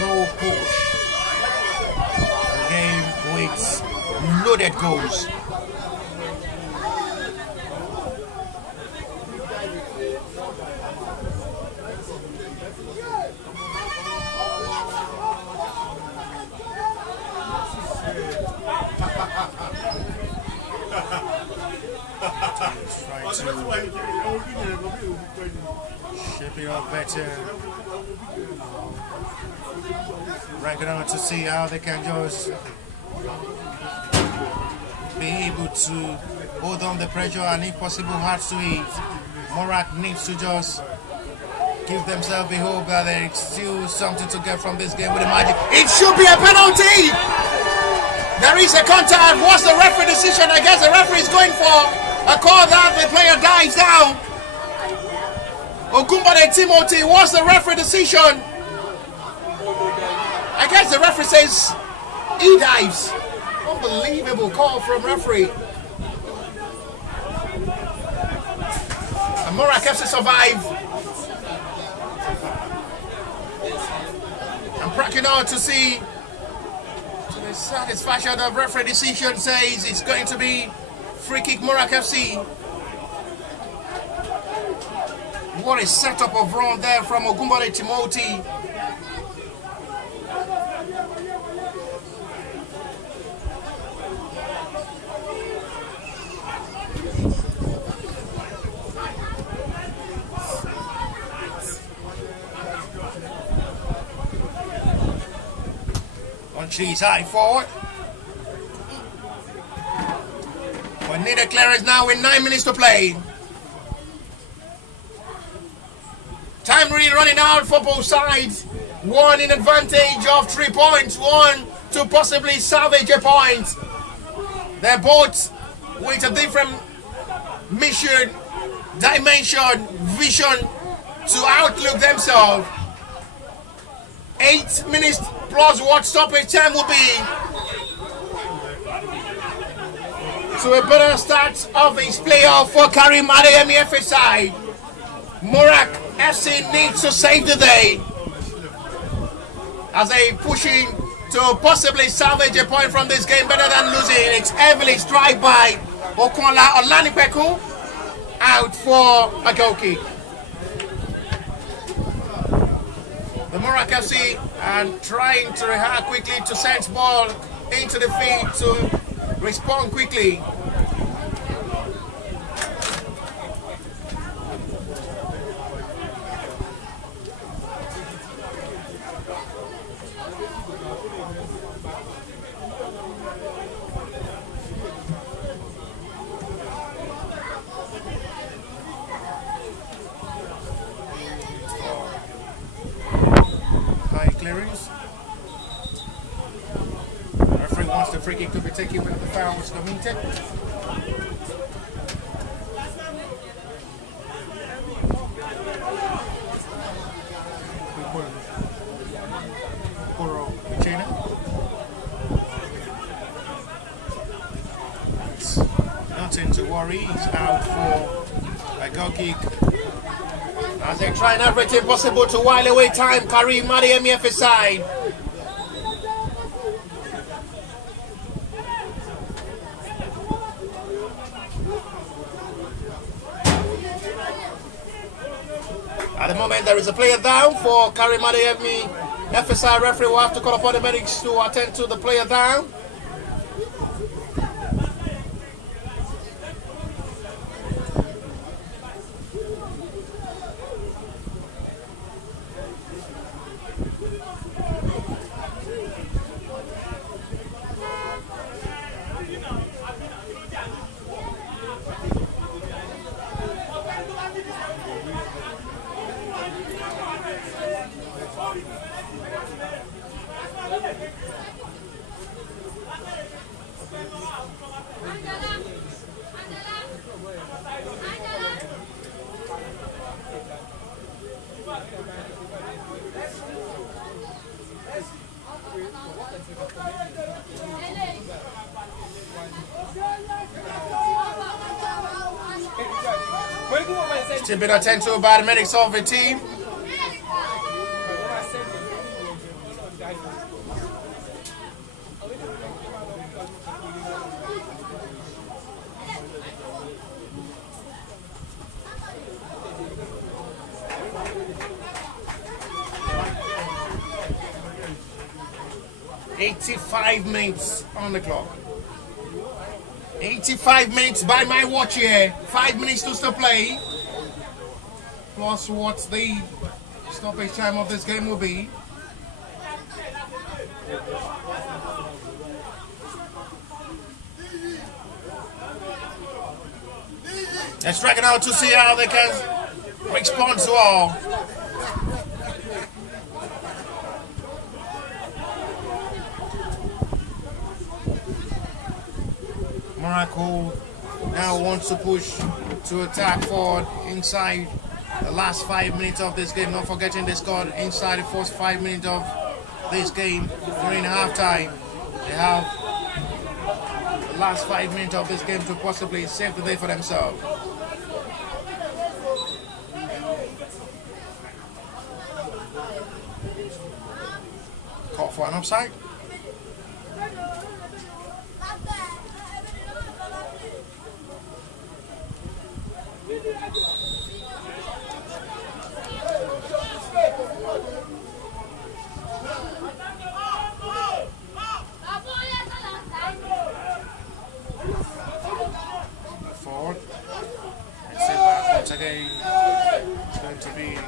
goal push. A game with loaded goals. Shaping up better. Ranking on to see how they can just be able to hold on the pressure and if possible hard to it. Morak needs to just give themselves a hope that there's still something to get from this game with the magic. It should be a penalty! There is a contact. What's the referee decision? I guess the referee is going for a call that the player dives down. Ogunbode Timothy, what's the referee decision? I guess the referee says he dives. Unbelievable call from referee. And Morak FC survive. I'm cracking on to see to the satisfaction of referee decision says it's going to be free kick Morak FC. What a setup of run there from Ogunbode Timothy. She's high forward. We need a clearance now with 9 minutes to play. Time really running out for both sides. One in advantage of 3 points. One to possibly salvage a point. They're both with a different mission, dimension, vision to outlook themselves. 8 minutes plus what stoppage time will be. So a better start of his playoff for Karim Adeyemi FA side. Morak FC needs to save the day as they pushing to possibly salvage a point from this game better than losing. It's heavily strike by Okola Olanipeku out for a goal kick. The Morak FC are trying to react quickly to send ball into the field to respond quickly. Clearance. The referee wants the free kick to be taken when the foul was committed. Nothing to worry. He's out for a goal kick. As they try and everything possible to while away time, Karim Adeyemi FA side. At the moment, there is a player down for Karim Adeyemi FA side. Referee will have to call upon the medics to attend to the player down. Still been attended to by the medics of the team. "85 minutes on the clock. 85 minutes by my watch here. 5 minutes to still play. Plus what the stoppage time of this game will be. Let's drag it out to see how they can respond to all. Morak now wants to push to attack forward inside the last 5 minutes of this game. Not forgetting they scored inside the first 5 minutes of this game during halftime. They have the last 5 minutes of this game to possibly save the day for themselves. Caught for an offside. Forward. And sit back once again. It's going to be a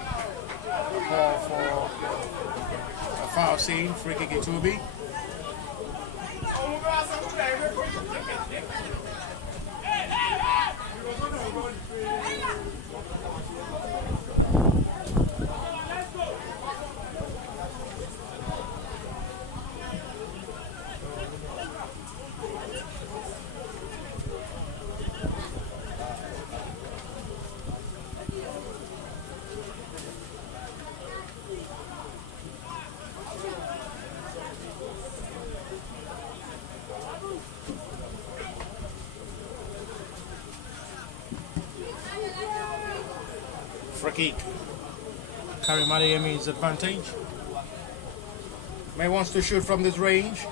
call for a foul scene. Free kick it will be. Free kick. Karim Adeyemi's advantage. May wants to shoot from this range.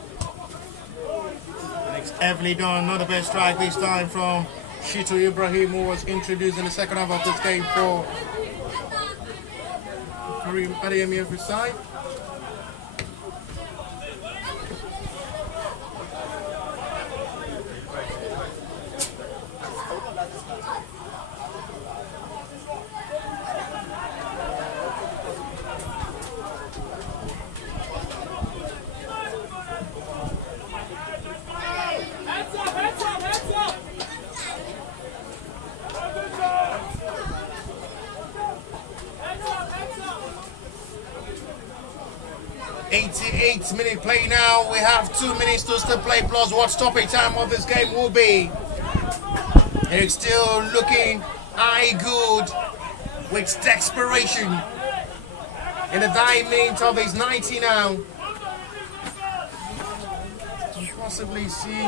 And it's heavily done. Not the best strike this time from Shitu Ibrahim, who was introduced in the second half of this game for Karim Adeyemi every side. Minute play now. We have 2 minutes to still play, plus what stopping time of this game will be. It's still looking eye good with desperation in the dying minute of his 90 now. To possibly see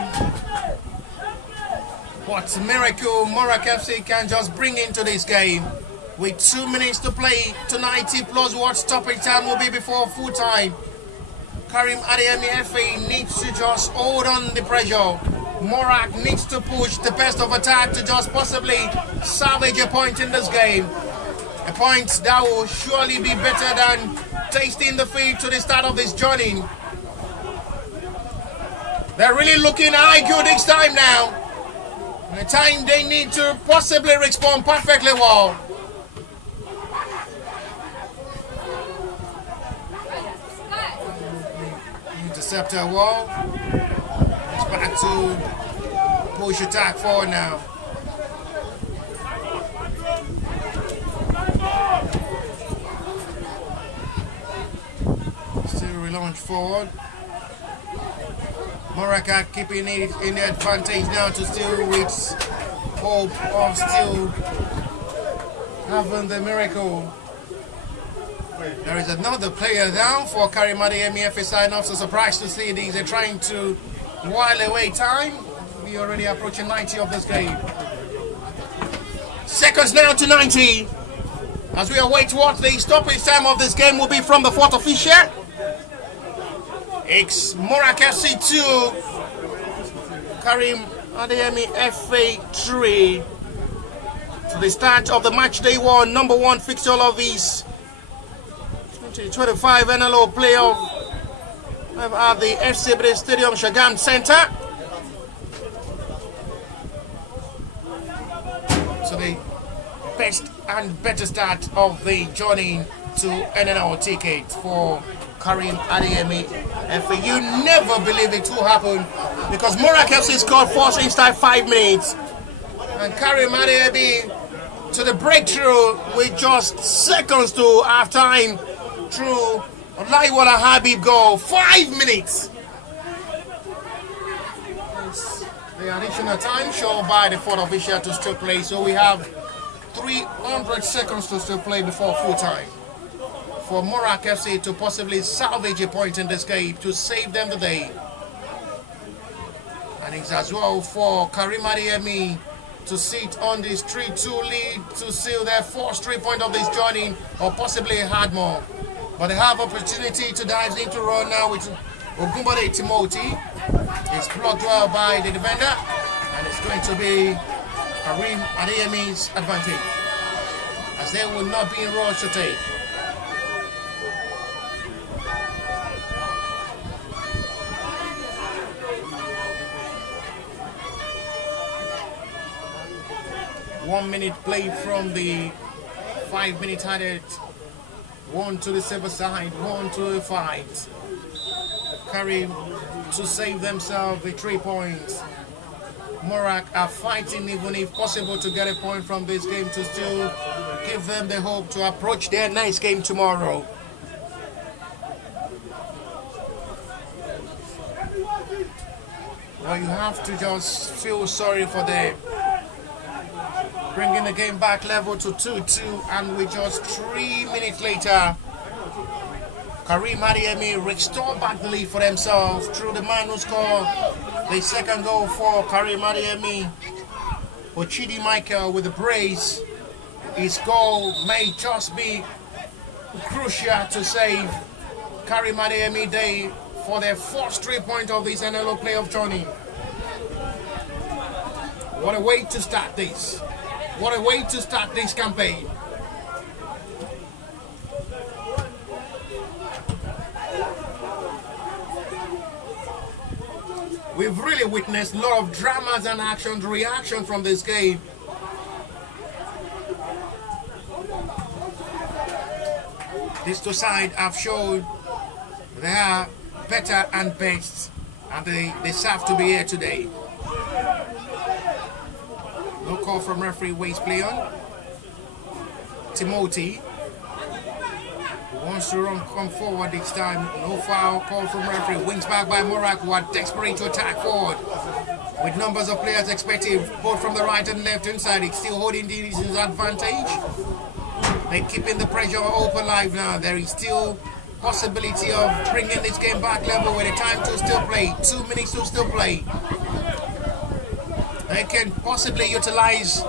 what miracle Morak FC can just bring into this game. With 2 minutes to play to 90, plus what stopping time will be before full time. Karim Adeyemi FA needs to just hold on the pressure. Morak needs to push the best of attack to just possibly salvage a point in this game. A point that will surely be better than tasting the field to the start of this journey. They're really looking eye good this time now. The time they need to possibly respond perfectly well. Interceptor wall. It's back to push attack forward now. Still relaunch forward. Morak keeping it in the advantage now to still reach hope of still having the miracle. There is another player down for Karim Adeyemi FSI. Not so surprised to see these. They're trying to while away time. We already approaching 90 of this game. Seconds now to 90. As we await what the stoppage time of this game will be from the fourth official. It's Morak FC 2, Karim Adeyemi FA 3. To the start of the match day one, number one fixture of his 2025 NLO playoff at the FC Stadium Shagam Center. best and better start of the journey to NNL ticket for Karim Adeyemi. And for you never believe it will happen because Morak FC scored first inside 5 minutes. And Karim Adeyemi to the breakthrough with just seconds to half time through Laiwala Habib goal. 5 minutes. The additional time shown by the fourth official to still play. So we have 300 seconds to still play before full time for Morak FC to possibly salvage a point in this game to save them the day. And it's as well for Karim Adeyemi to sit on this 3-2 lead to seal their first 3 point of this journey or possibly had more. But they have opportunity to dive into run now with Ogunbode Timothy. It's blocked well by the defender and it's going to be Karim Adeyemi's advantage as they will not be in rush to take. One minute play from the 5 minute added. One to the silver side, one to the fight. Karim to save themselves with 3 points. Morak are fighting even if possible to get a point from this game to still give them the hope to approach their nice game tomorrow. Well, you have to just feel sorry for them. Bringing the game back level to 2-2 and with just 3 minutes later, Karim Adeyemi restored back the lead for themselves through the man who scored the second goal for Karim Adeyemi, Ochidi Michael with the brace. His goal may just be crucial to save Karim Adeyemi Day for their first 3 point of this NLO playoff journey. What a way to start this. What a way to start this campaign. We've really witnessed a lot of dramas and actions, reaction from this game. These two sides have shown they are better and best, and they deserve to be here today. No call from referee Waste play on. Timothy wants to come forward this time. No foul call from referee. Wings back by Morak, who are desperate to attack forward. With numbers of players expected both from the right and left hand side, it's still holding this advantage. They're keeping the pressure open live now. There is still possibility of bringing this game back level with the time to still play. 2 minutes to still play. They can possibly utilize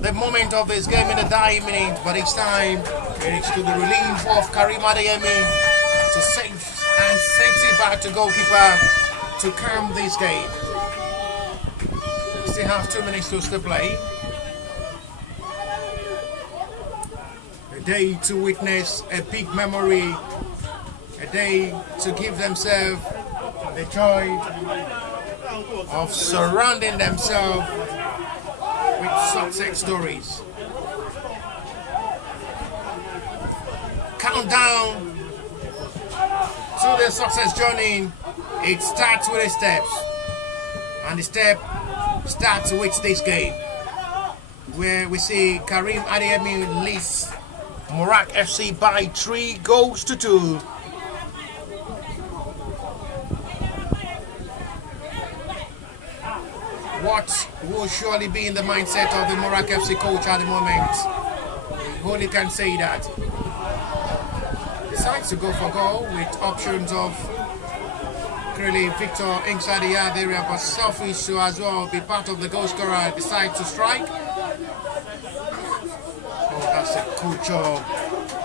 the moment of this game in the dying minute, but it's time. It is to the relief of Karim Adeyemi to save and sends it back to goalkeeper to calm this game. Still have 2 minutes to still play. A day to witness a big memory. A day to give themselves the joy of surrounding themselves with success stories. Countdown to the success journey. It starts with the steps, and the step starts with this game, where we see Karim Adeyemi leads Morak FC by 3 goals to 2. What will surely be in the mindset of the Morak FC coach at the moment? We only can say that. Decides to go for goal with options of clearly Victor inside the yard area, but selfish to as well be part of the goal scorer. Decides to strike. Oh, that's a good job.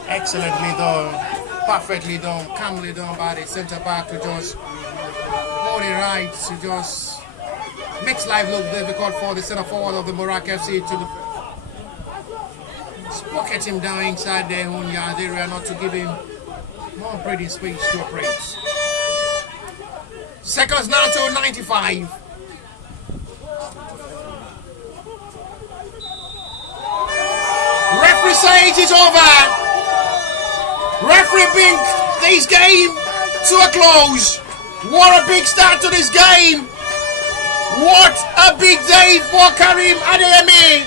Excellently done. Perfectly done. Calmly done by the centre back to just hold it right, to just makes life look difficult for the centre forward of the Morak FC to pocket him down inside their own yard area, not to give him more breathing space to operate. Seconds now to 95. referee says it's over. Referee bring this game to a close. What a big start to this game. What a big day for Karim Adeyemi.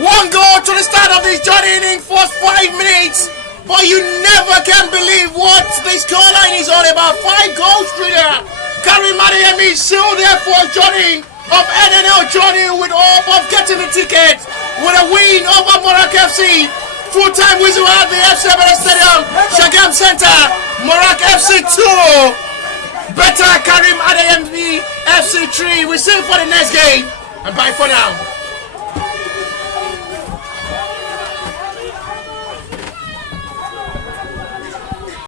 One goal to the start of this journey in first 5 minutes. But you never can believe what this scoreline is all about. 5 goals through there. Karim Adeyemi sealed their first journey of NNL journey with hope of getting the ticket with a win over Morak FC. Full-time whistle at the FC Stadium, Shagam Center, Morak FC 2. Better Karim Adeyemi FC 3. We see you for the next game. And bye for now.